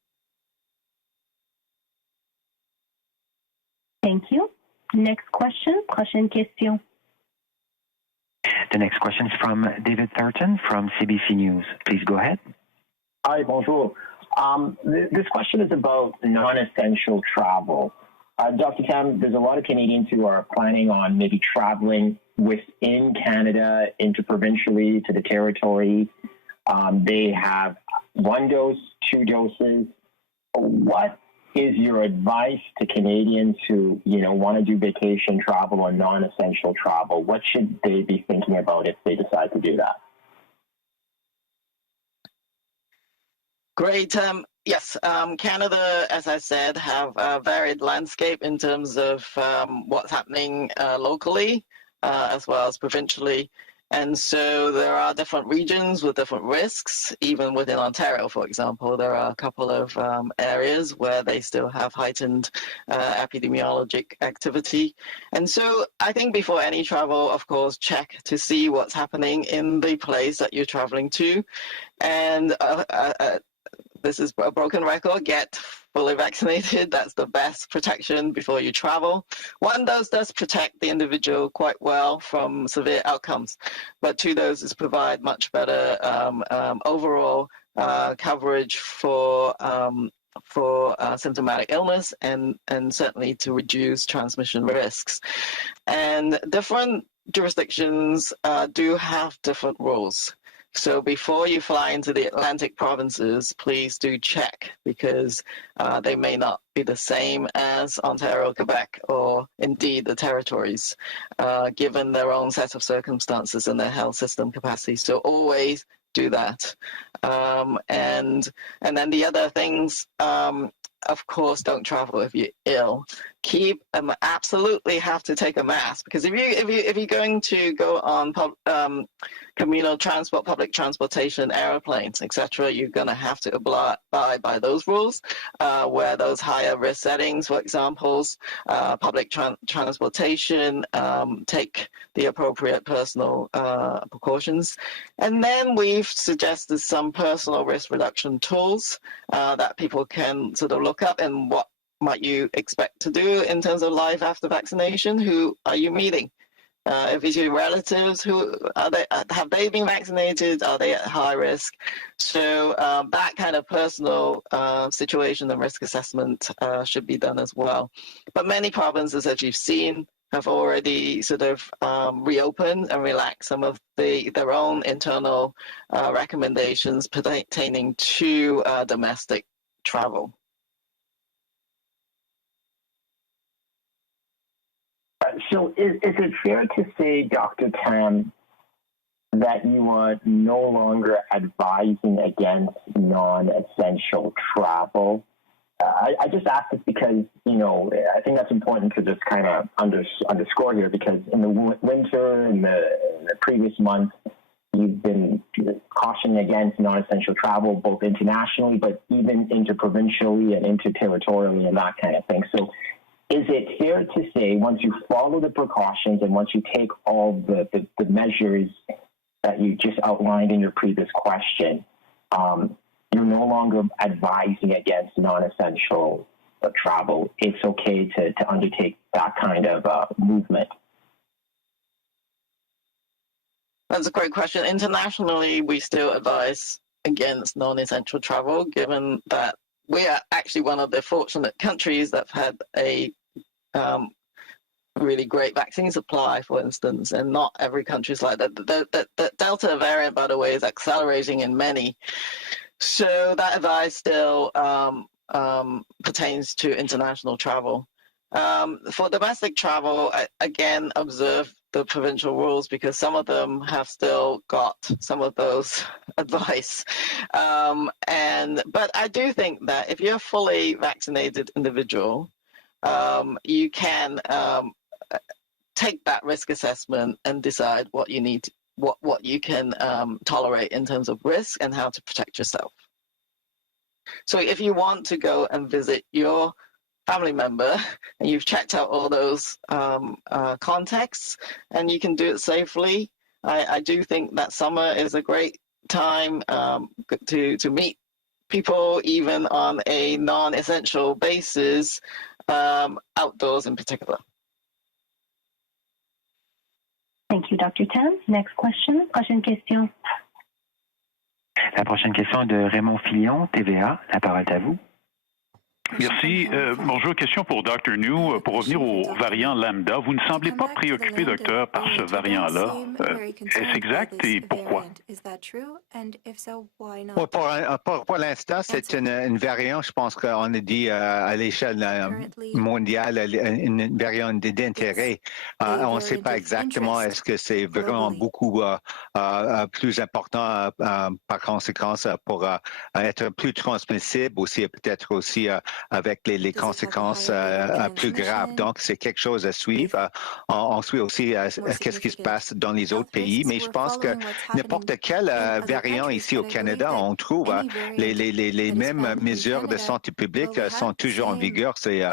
Thank you. Next question. Prochaine question. The next question is from David Thurton from CBC News. Please go ahead. Hi, bonjour. This question is about non-essential travel. Dr. Tam, there's a lot of Canadians who are planning on maybe traveling within Canada, interprovincially to the territory. They have 1 dose, 2 doses. What is your advice to Canadians who, want to do vacation travel or non-essential travel? What should they be thinking about if they decide to do that? Great. Yes, Canada, as I said, have a varied landscape in terms of what's happening locally as well as provincially. And so there are different regions with different risks. Even within Ontario, for example, there are a couple of areas where they still have heightened epidemiologic activity. And so I think before any travel, of course, check to see what's happening in the place that you're traveling to. And this is a broken record, get fully vaccinated. That's the best protection before you travel. 1 dose does protect the individual quite well from severe outcomes, but 2 doses provide much better overall coverage for symptomatic illness and certainly to reduce transmission risks. And different jurisdictions do have different rules. So before you fly into the Atlantic provinces, please do check, because they may not be the same as Ontario, Quebec, or indeed the territories, given their own set of circumstances and their health system capacity. So always do that. And then the other things, of course, don't travel if you're ill. Absolutely have to take a mask, because if you're going to go on communal transport, public transportation, airplanes, etc., you're going to have to abide by those rules. Where those higher risk settings, for examples, public transportation, take the appropriate personal precautions. And then we've suggested some personal risk reduction tools that people can sort of look up, and what might you expect to do in terms of life after vaccination? Who are you meeting? If it's your relatives, who are they? Have they been vaccinated? Are they at high risk? So that kind of personal situation and risk assessment should be done as well. But many provinces, as you've seen, have already sort of reopened and relaxed some of their own internal recommendations pertaining to domestic travel. So is it fair to say, Dr. Tam, that you are no longer advising against non-essential travel? I just ask this because, I think that's important to just kind of underscore here, because in the winter, in the previous month, you've been cautioning against non-essential travel, both internationally, but even interprovincially and interterritorially and that kind of thing. So is it fair to say, once you follow the precautions and once you take all the measures that you just outlined in your previous question, you're no longer advising against non-essential travel? It's okay to undertake that kind of movement? That's a great question. Internationally, we still advise against non-essential travel, given that we are actually one of the fortunate countries that have had a really great vaccine supply, for instance, and not every country is like that. The Delta variant, by the way, is accelerating in many. So that advice still pertains to international travel. For domestic travel, again, observe the provincial rules, because some of them have still got some of those advice. But I do think that if you're a fully vaccinated individual, you can take that risk assessment and decide what you need, what you can tolerate in terms of risk and how to protect yourself. So if you want to go and visit your family member and you've checked out all those contexts and you can do it safely, I do think that summer is a great time to meet people, even on a non-essential basis, outdoors in particular. Thank you, Dr. Tam. Next question. Prochaine question. La prochaine question de Raymond Fillon, TVA. La parole est à vous. Merci. Bonjour, question pour Dr. New. Pour revenir au variant lambda, vous ne semblez pas préoccupé, docteur, par ce variant-là. Est-ce exact et pourquoi? Pour l'instant, c'est une variante, je pense qu'on a dit à l'échelle mondiale, une variante d'intérêt. On ne sait pas exactement est-ce que c'est vraiment beaucoup plus important par conséquence pour être plus transmissible, aussi peut-être aussi avec les conséquences plus graves. Donc, c'est quelque chose à suivre. On suit aussi qu'est-ce qui se passe dans les autres pays, mais je pense que n'importe quel variant ici au Canada, on trouve les mêmes mesures de santé publique sont toujours en vigueur. C'est,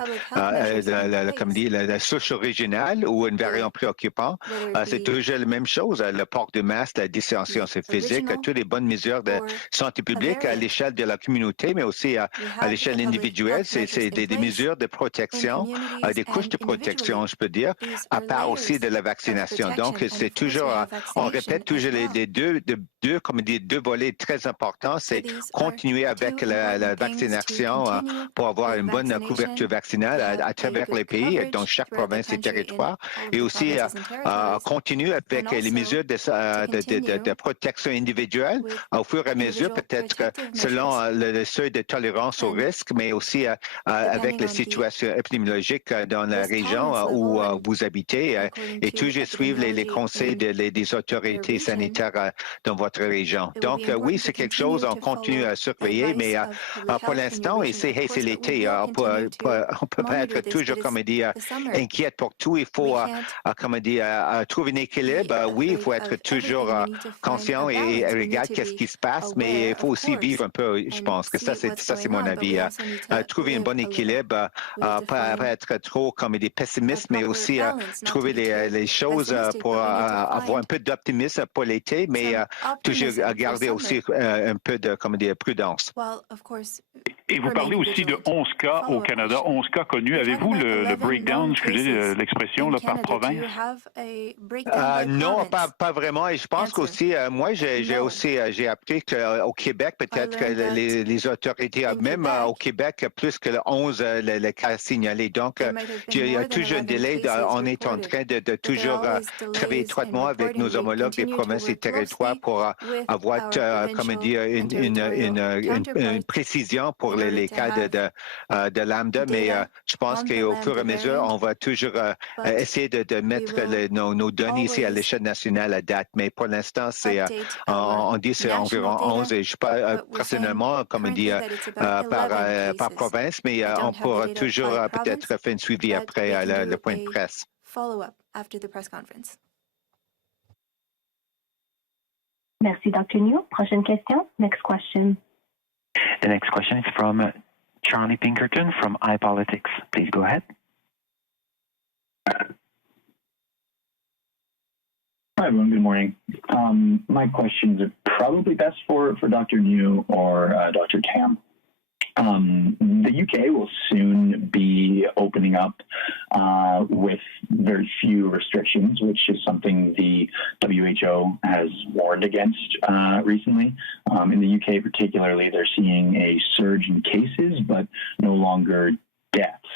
comme dit, la souche originale ou un variant préoccupant. C'est toujours la même chose. Le port de masque, la distanciation physique, toutes les bonnes mesures de santé publique à l'échelle de la communauté, mais aussi à l'échelle individuelle. individuelles, c'est des mesures de protection, des couches de protection, je peux dire, à part aussi de la vaccination. Donc, c'est toujours, on répète toujours les deux volets très importants, c'est continuer avec la vaccination pour avoir une bonne couverture vaccinale à travers les pays, dans chaque province et territoire, et aussi continuer avec les mesures de protection individuelle au fur et à mesure, peut-être selon le seuil de tolérance au risque, mais aussi avec les situations épidémiologiques dans la région où vous habitez et toujours suivre les conseils des autorités sanitaires dans votre région. Donc, oui, c'est quelque chose qu'on continue à surveiller, mais pour l'instant, et c'est l'été, on peut pas être toujours, comme dire, inquiète pour tout. Il faut, comme dire, trouver un équilibre. Oui, il faut être toujours conscient et regarder qu'est-ce qui se passe, mais il faut aussi vivre un peu, je pense que ça c'est mon avis. Trouver un bon équilibre, pas être trop comme des pessimistes, mais aussi trouver les choses pour avoir un peu d'optimisme pour l'été, mais toujours garder aussi un peu de, comme dire, prudence. Et vous parlez aussi de 11 cas au Canada, 11 cas connus. Avez-vous le breakdown, excusez l'expression, par province? Non, pas vraiment. Et je pense qu'aussi, moi, j'ai appris qu'au Québec, peut-être que les autorités, même au Québec, plus que 11 les cas signalés. Donc, il y a toujours un délai. On est en train de toujours travailler étroitement avec nos homologues des provinces et territoires pour avoir, comment dire, une précision pour les cas de lambda. Mais je pense qu'au fur et à mesure, on va toujours essayer de mettre nos données ici à l'échelle nationale à date. Mais pour l'instant, on dit c'est environ 11. Et je ne suis pas personnellement, comme dire, par province, mais on pourra toujours peut-être faire un suivi après le point de presse. Merci, Dr. New. Prochaine question. Next question. The next question is from Charlie Pinkerton from iPolitics. Please go ahead. Hi, everyone. Good morning. My questions are probably best for Dr. New or Dr. Tam. The UK will soon be opening up with very few restrictions, which is something the WHO has warned against recently. In the UK particularly, they're seeing a surge in cases, but no longer deaths.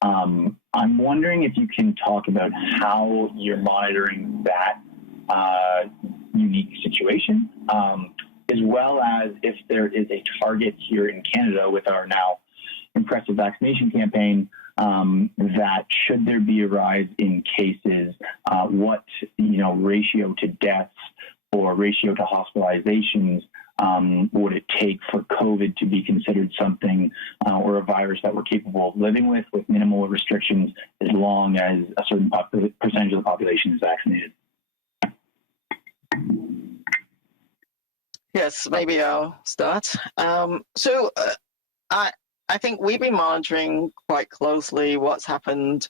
I'm wondering if you can talk about how you're monitoring that unique situation, as well as if there is a target here in Canada with our now impressive vaccination campaign, that should there be a rise in cases, what ratio to deaths or ratio to hospitalizations would it take for COVID to be considered something or a virus that we're capable of living with minimal restrictions as long as a certain percentage of the population is vaccinated? Yes, maybe I'll start. I think we've been monitoring quite closely what's happened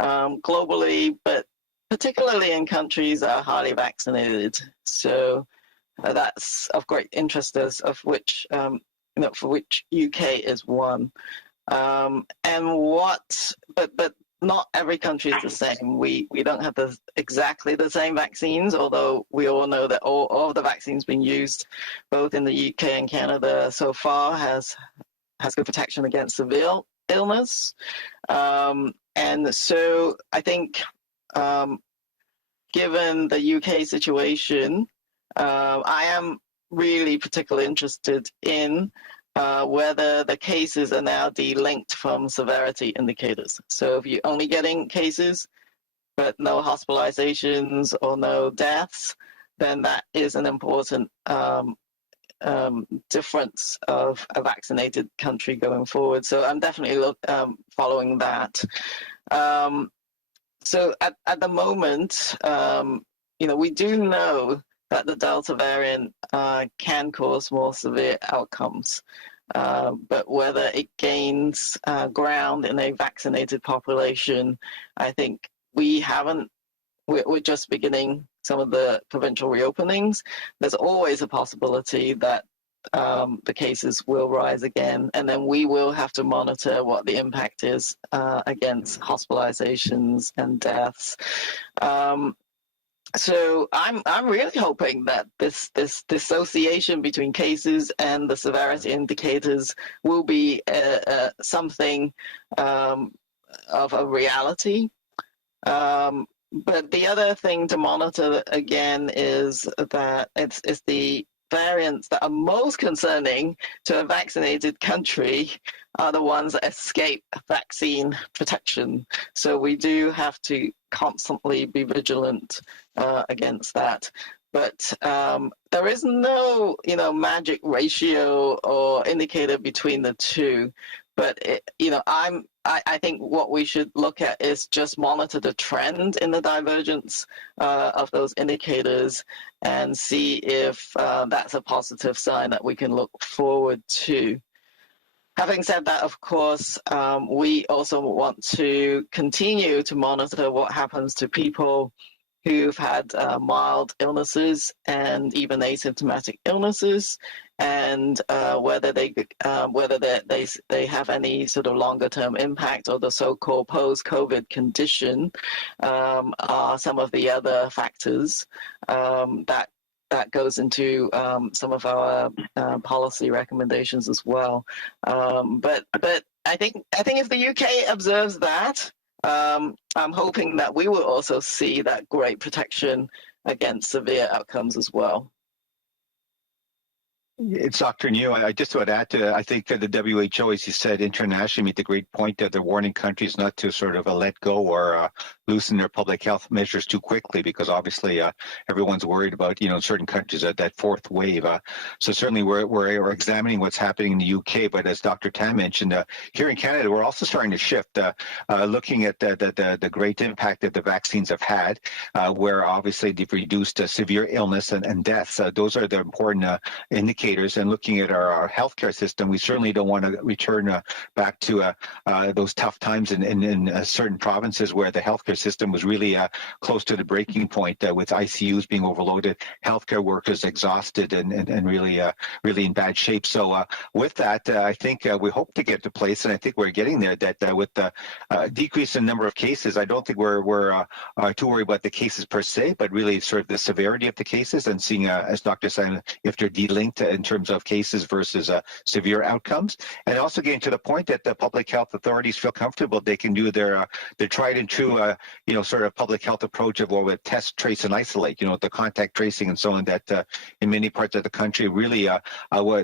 globally, but particularly in countries that are highly vaccinated. So that's of great interest of which, for which UK is one. But not every country is the same. We don't have exactly the same vaccines, although we all know that all of the vaccines being used, both in the UK and Canada so far, has good protection against severe illness. And so I think, given the UK situation, I am really particularly interested in whether the cases are now delinked from severity indicators. So if you're only getting cases but no hospitalizations or no deaths, then that is an important difference of a vaccinated country going forward. So I'm definitely following that. So at the moment, we do know that the Delta variant can cause more severe outcomes. But whether it gains ground in a vaccinated population, I think we're just beginning some of the provincial reopenings. There's always a possibility that the cases will rise again, and then we will have to monitor what the impact is against hospitalizations and deaths. So I'm really hoping that this dissociation between cases and the severity indicators will be something of a reality. But the other thing to monitor again is that it's the variants that are most concerning to a vaccinated country are the ones that escape vaccine protection. So we do have to constantly be vigilant against that. But there is no, magic ratio or indicator between the two. But I think what we should look at is just monitor the trend in the divergence of those indicators and see if that's a positive sign that we can look forward to. Having said that, of course, we also want to continue to monitor what happens to people who've had mild illnesses and even asymptomatic illnesses, and whether they have any sort of longer-term impact, or the so-called post-COVID condition are some of the other factors that goes into some of our policy recommendations as well. But I think if the UK observes that, I'm hoping that we will also see that great protection against severe outcomes as well. It's Dr. New. I just would add to, I think the WHO, as you said, internationally made the great point that they're warning countries not to sort of let go or loosen their public health measures too quickly, because obviously everyone's worried about, certain countries that fourth wave. So certainly we're examining what's happening in the UK. But as Dr. Tam mentioned, here in Canada, we're also starting to shift, looking at the great impact that the vaccines have had, where obviously they've reduced severe illness and deaths. Those are the important indicators. And looking at our healthcare system, we certainly don't want to return back to those tough times in certain provinces where the healthcare system was really close to the breaking point, with ICUs being overloaded, healthcare workers exhausted and really in bad shape. So with that, I think we hope to get to place, and I think we're getting there, that with the decrease in number of cases, I don't think we're too worried about the cases per se, but really sort of the severity of the cases, and seeing, as Dr. Simon, if they're delinked in terms of cases versus severe outcomes, and also getting to the point that the public health authorities feel comfortable they can do their tried and true, sort of public health approach of with test, trace, and isolate, the contact tracing and so on, that in many parts of the country really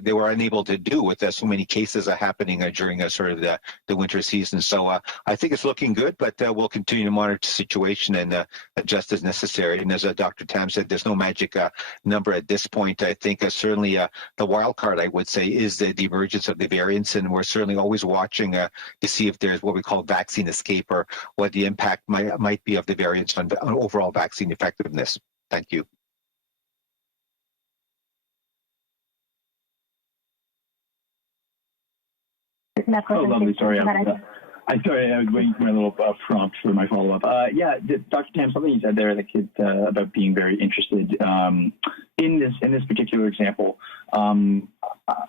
they were unable to do with so many cases happening during sort of the winter season. So I think it's looking good, but we'll continue to monitor the situation and adjust as necessary. And as Dr. Tam said, there's no magic number at this point. I think certainly the wild card, I would say, is the emergence of the variants, and we're certainly always watching to see if there's what we call vaccine escape, or what the impact might be of the variants on overall vaccine effectiveness. Thank you. Oh, lovely. Sorry, I'm sorry, I was waiting for my little prompt for my follow-up. Dr. Tam, something you said there, about being very interested in this particular example.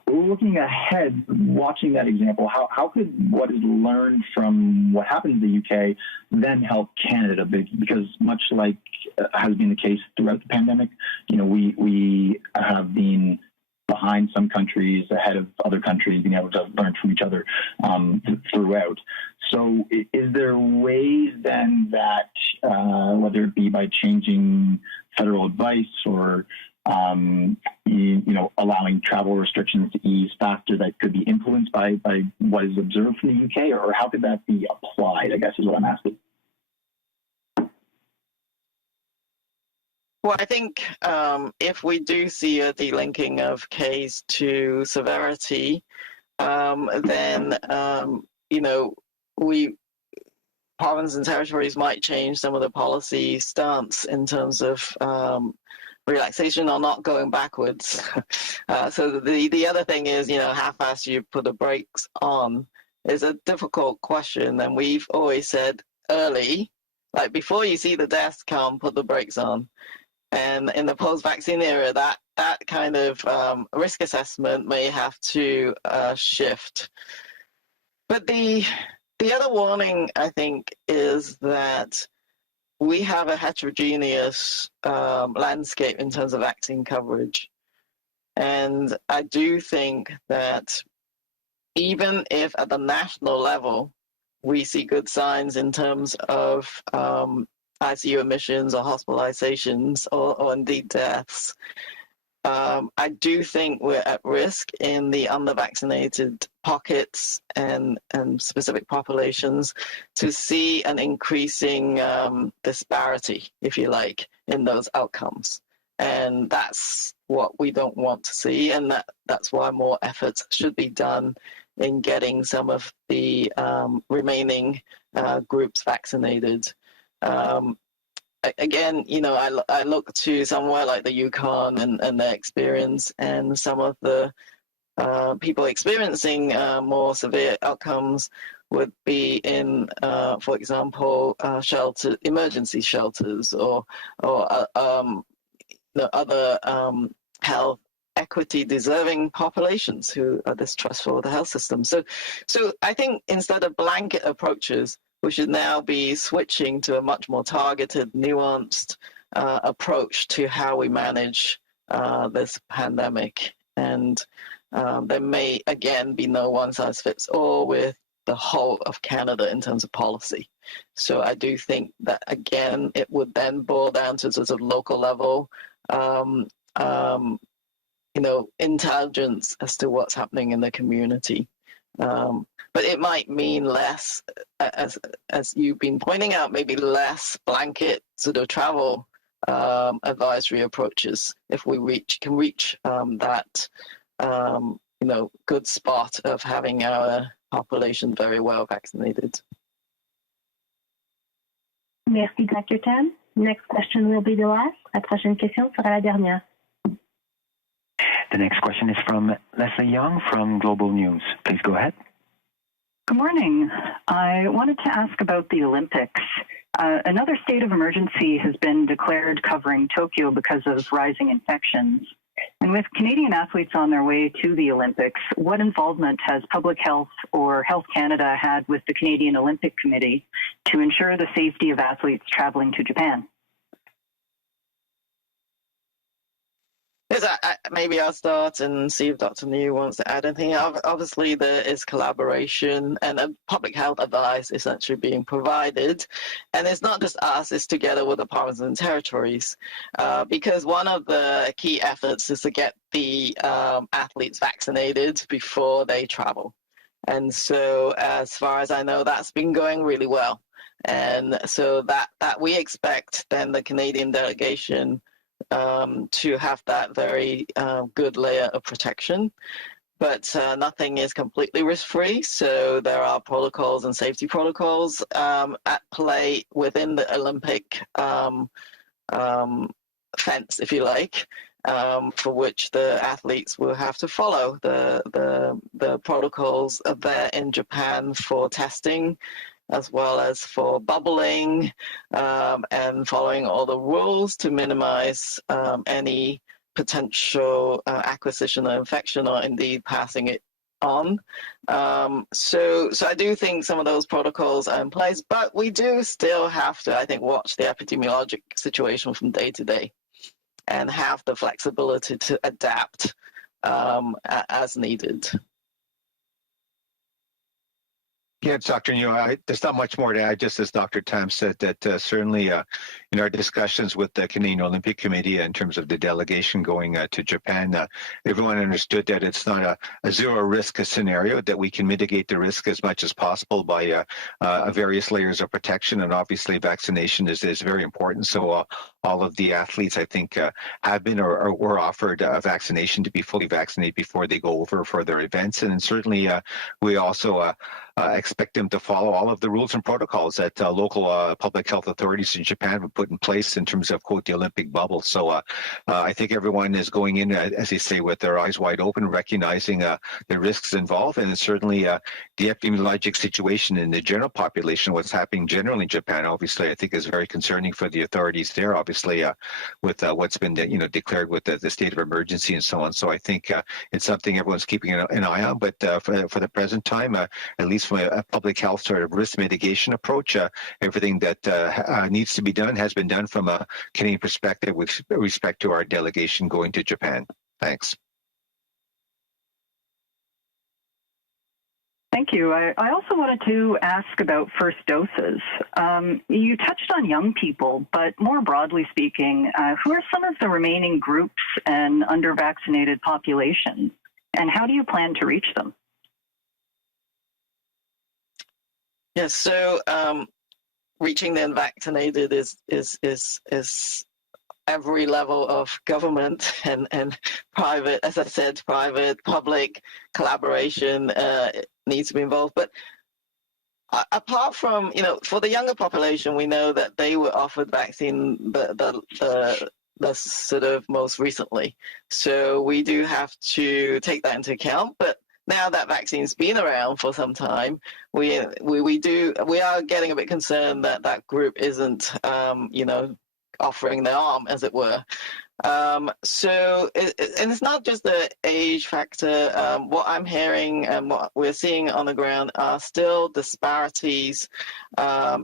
Looking ahead, watching that example, how could what is learned from what happened in the UK then help Canada? Because much like has been the case throughout the pandemic, we have been behind some countries, ahead of other countries, being able to learn from each other throughout. So is there ways then that, whether it be by changing federal advice or, allowing travel restrictions to ease faster, that could be influenced by what is observed from the UK, or how could that be applied, I guess is what I'm asking. Well, I think if we do see a delinking of case to severity, then, provinces and territories might change some of the policy stance in terms of relaxation or not going backwards. So the other thing is, how fast you put the brakes on is a difficult question. And we've always said early, like before you see the deaths come, put the brakes on. And in the post-vaccine era, that that kind of risk assessment may have to shift. But the other warning, I think, is that we have a heterogeneous landscape in terms of vaccine coverage. And I do think that even if at the national level we see good signs in terms of ICU admissions or hospitalizations or indeed deaths, I do think we're at risk in the under-vaccinated pockets and specific populations to see an increasing disparity, if you like, in those outcomes. And that's what we don't want to see, and that's why more efforts should be done in getting some of the remaining groups vaccinated. Again, you know, I look to somewhere like the Yukon and their experience, and some of the people experiencing more severe outcomes would be in, for example, emergency shelters or other health equity deserving populations who are distrustful of the health system. So I think instead of blanket approaches, we should now be switching to a much more targeted, nuanced approach to how we manage this pandemic. And there may, again, be no one-size-fits-all with the whole of Canada in terms of policy. So I do think that, again, it would then boil down to sort of local level, intelligence as to what's happening in the community. But it might mean less, as you've been pointing out, maybe less blanket sort of travel advisory approaches if we can reach that good spot of having our population very well vaccinated. Merci, Dr. Tam. Next question will be the last. La prochaine question sera la dernière. The next question is from Leslie Young from Global News. Please go ahead. Good morning. I wanted to ask about the Olympics. Another state of emergency has been declared covering Tokyo because of rising infections. And with Canadian athletes on their way to the Olympics, what involvement has Public Health or Health Canada had with the Canadian Olympic Committee to ensure the safety of athletes traveling to Japan? Yes, maybe I'll start and see if Dr. New wants to add anything. Obviously, there is collaboration and public health advice essentially being provided. And it's not just us, it's together with the provinces and territories. Because one of the key efforts is to get the athletes vaccinated before they travel. And so as far as I know, that's been going really well. And so that we expect then the Canadian delegation to have that very good layer of protection. But nothing is completely risk-free, so there are protocols and safety protocols at play within the Olympic fence, if you like, for which the athletes will have to follow the protocols there in Japan for testing, as well as for bubbling and following all the rules to minimize any potential acquisition of infection or indeed passing it on. So I do think some of those protocols are in place, but we do still have to, I think, watch the epidemiologic situation from day to day and have the flexibility to adapt as needed. Yeah, Dr. New, there's not much more to add, just as Dr. Tam said, that certainly in our discussions with the Canadian Olympic Committee in terms of the delegation going to Japan, everyone understood that it's not a zero-risk scenario, that we can mitigate the risk as much as possible by various layers of protection, and obviously vaccination is very important. So all of the athletes, I think, have been or were offered a vaccination to be fully vaccinated before they go over for their events. And certainly we also expect them to follow all of the rules and protocols that local public health authorities in Japan have put in place in terms of, quote, the Olympic bubble. So I think everyone is going in, as they say, with their eyes wide open, recognizing the risks involved. And certainly the epidemiologic situation in the general population, what's happening generally in Japan, obviously, I think is very concerning for the authorities there. obviously with what's been declared with the state of emergency and so on. So I think it's something everyone's keeping an eye on. But for the present time, at least from a public health sort of risk mitigation approach, everything that needs to be done has been done from a Canadian perspective with respect to our delegation going to Japan. Thanks. Thank you. I also wanted to ask about first doses. You touched on young people, but more broadly speaking, who are some of the remaining groups and under-vaccinated populations, and how do you plan to reach them? Yes, so reaching the unvaccinated is every level of government and private, as I said, private, public collaboration needs to be involved. But apart from, for the younger population, we know that they were offered vaccine the sort of most recently. So we do have to take that into account. But now that vaccine's been around for some time, we are getting a bit concerned that that group isn't, offering their arm, as it were. So it's not just the age factor. What I'm hearing and what we're seeing on the ground are still disparities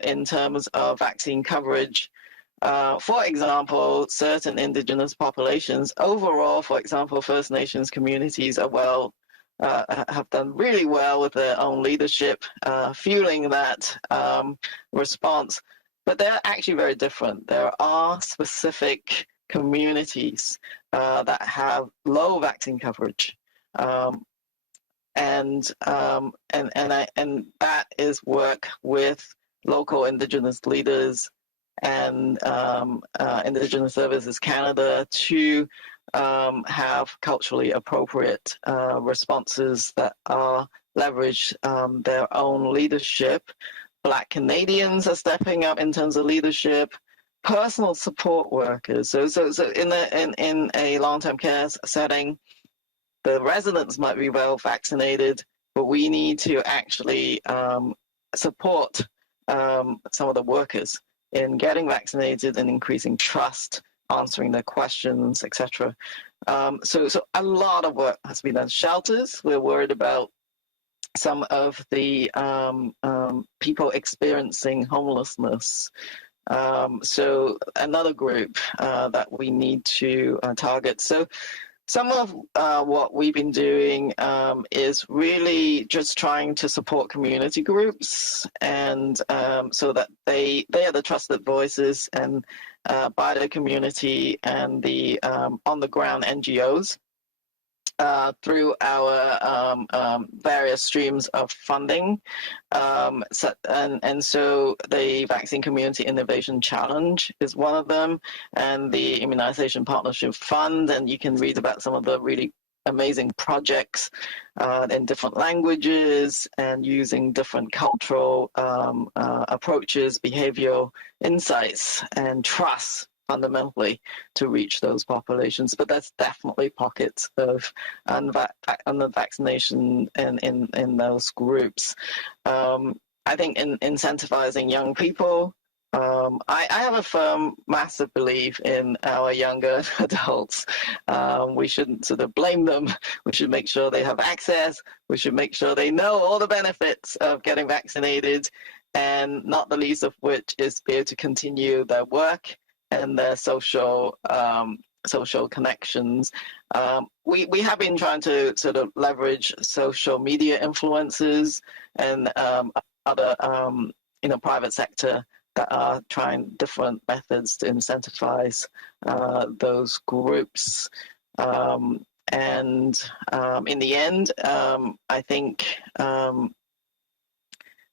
in terms of vaccine coverage. For example, certain Indigenous populations, overall, for example, First Nations communities are have done really well with their own leadership, fueling that response. But they're actually very different. There are specific communities that have low vaccine coverage, and that is work with local Indigenous leaders and Indigenous Services Canada to have culturally appropriate responses that are leverage their own leadership. Black Canadians are stepping up in terms of leadership, personal support workers. So in a long-term care setting, the residents might be well vaccinated, but we need to actually support some of the workers in getting vaccinated and increasing trust, answering their questions, etc. So a lot of work has been done. Shelters, we're worried about some of the people experiencing homelessness. So another group that we need to target. So some of what we've been doing is really just trying to support community groups, and so that they are the trusted voices and by the community and the on-the-ground NGOs. Through our various streams of funding. And so the Vaccine Community Innovation Challenge is one of them, and the Immunization Partnership Fund, and you can read about some of the really amazing projects in different languages and using different cultural approaches, behavioral insights, and trust fundamentally to reach those populations. But that's definitely pockets of under vaccination in those groups. I think in incentivizing young people, I have a firm, massive belief in our younger adults. We shouldn't sort of blame them. We should make sure they have access. We should make sure they know all the benefits of getting vaccinated, and not the least of which is be able to continue their work and their social connections. We have been trying to sort of leverage social media influencers and other private sector that are trying different methods to incentivize those groups. And in the end, I think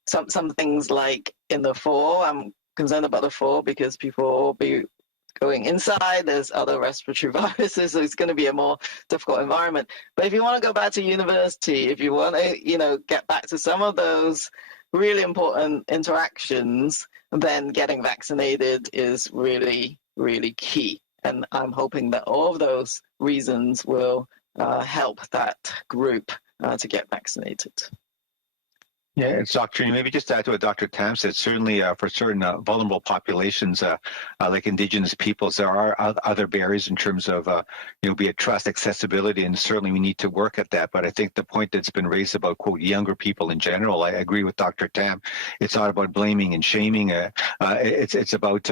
some things like in the fall, I'm concerned about the fall because people will be going inside. There's other respiratory viruses, so it's going to be a more difficult environment. But if you want to go back to university, if you want to, get back to some of those really important interactions, then getting vaccinated is really, really key. And I'm hoping that all of those reasons will help that group to get vaccinated. Yeah, it's Dr. Maybe just to add to what Dr. Tam said, certainly for certain vulnerable populations like Indigenous peoples, there are other barriers in terms of, be it trust, accessibility, and certainly we need to work at that. But I think the point that's been raised about, quote, younger people in general, I agree with Dr. Tam. It's not about blaming and shaming. It's about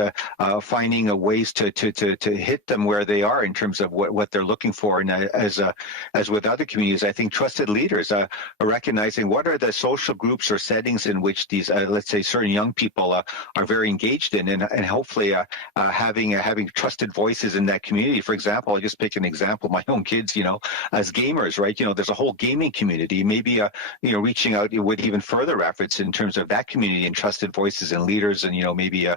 finding ways to hit them where they are in terms of what they're looking for. And as with other communities, I think trusted leaders are recognizing what are the social groups or settings in which these, let's say, certain young people are very engaged in, and hopefully having trusted voices in that community. For example, I'll just pick an example. My own kids, as gamers, right? There's a whole gaming community. Maybe reaching out with even further efforts in terms of that community and trusted voices and leaders, and maybe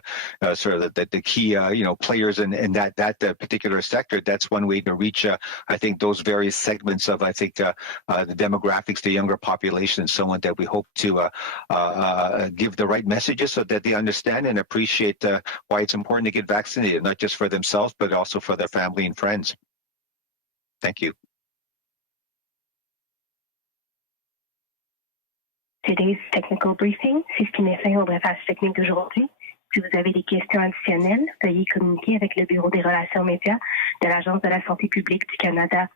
sort of the key players in that particular sector. That's one way to reach. I think those various segments of the demographics, the younger population, and so on, that we hope to give the right messages so that they understand and appreciate why it's important to get vaccinated, not just for themselves, but also for their family and friends. Thank you. Today's technical briefing, c'est ce qui met fin au briefage technique d'aujourd'hui. Si vous avez des questions additionnelles, veuillez communiquer avec le Bureau des relations médias de l'Agence de la santé publique du Canada.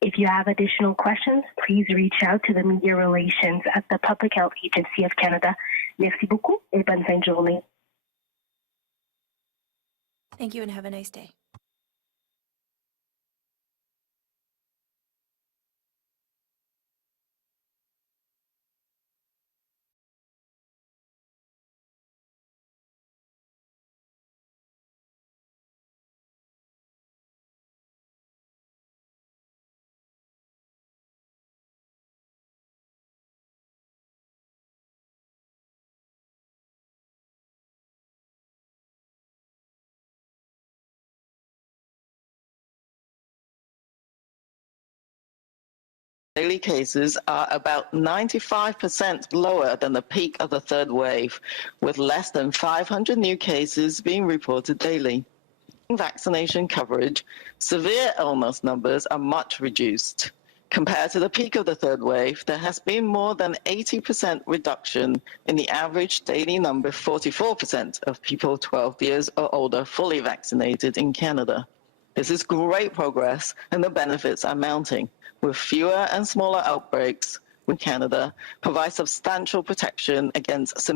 If you have additional questions, please reach out to the Media Relations at the Public Health Agency of Canada. Merci beaucoup et bonne fin de journée. Thank you and have a nice day. Daily cases are about 95% lower than the peak of the third wave, with less than 500 new cases being reported daily. Vaccination coverage, severe illness numbers are much reduced. Compared to the peak of the third wave, there has been more than 80% reduction in the average daily number, 44% of people 12 years or older fully vaccinated in Canada. This is great progress, and the benefits are mounting. With fewer and smaller outbreaks, Canada provides substantial protection against symptoms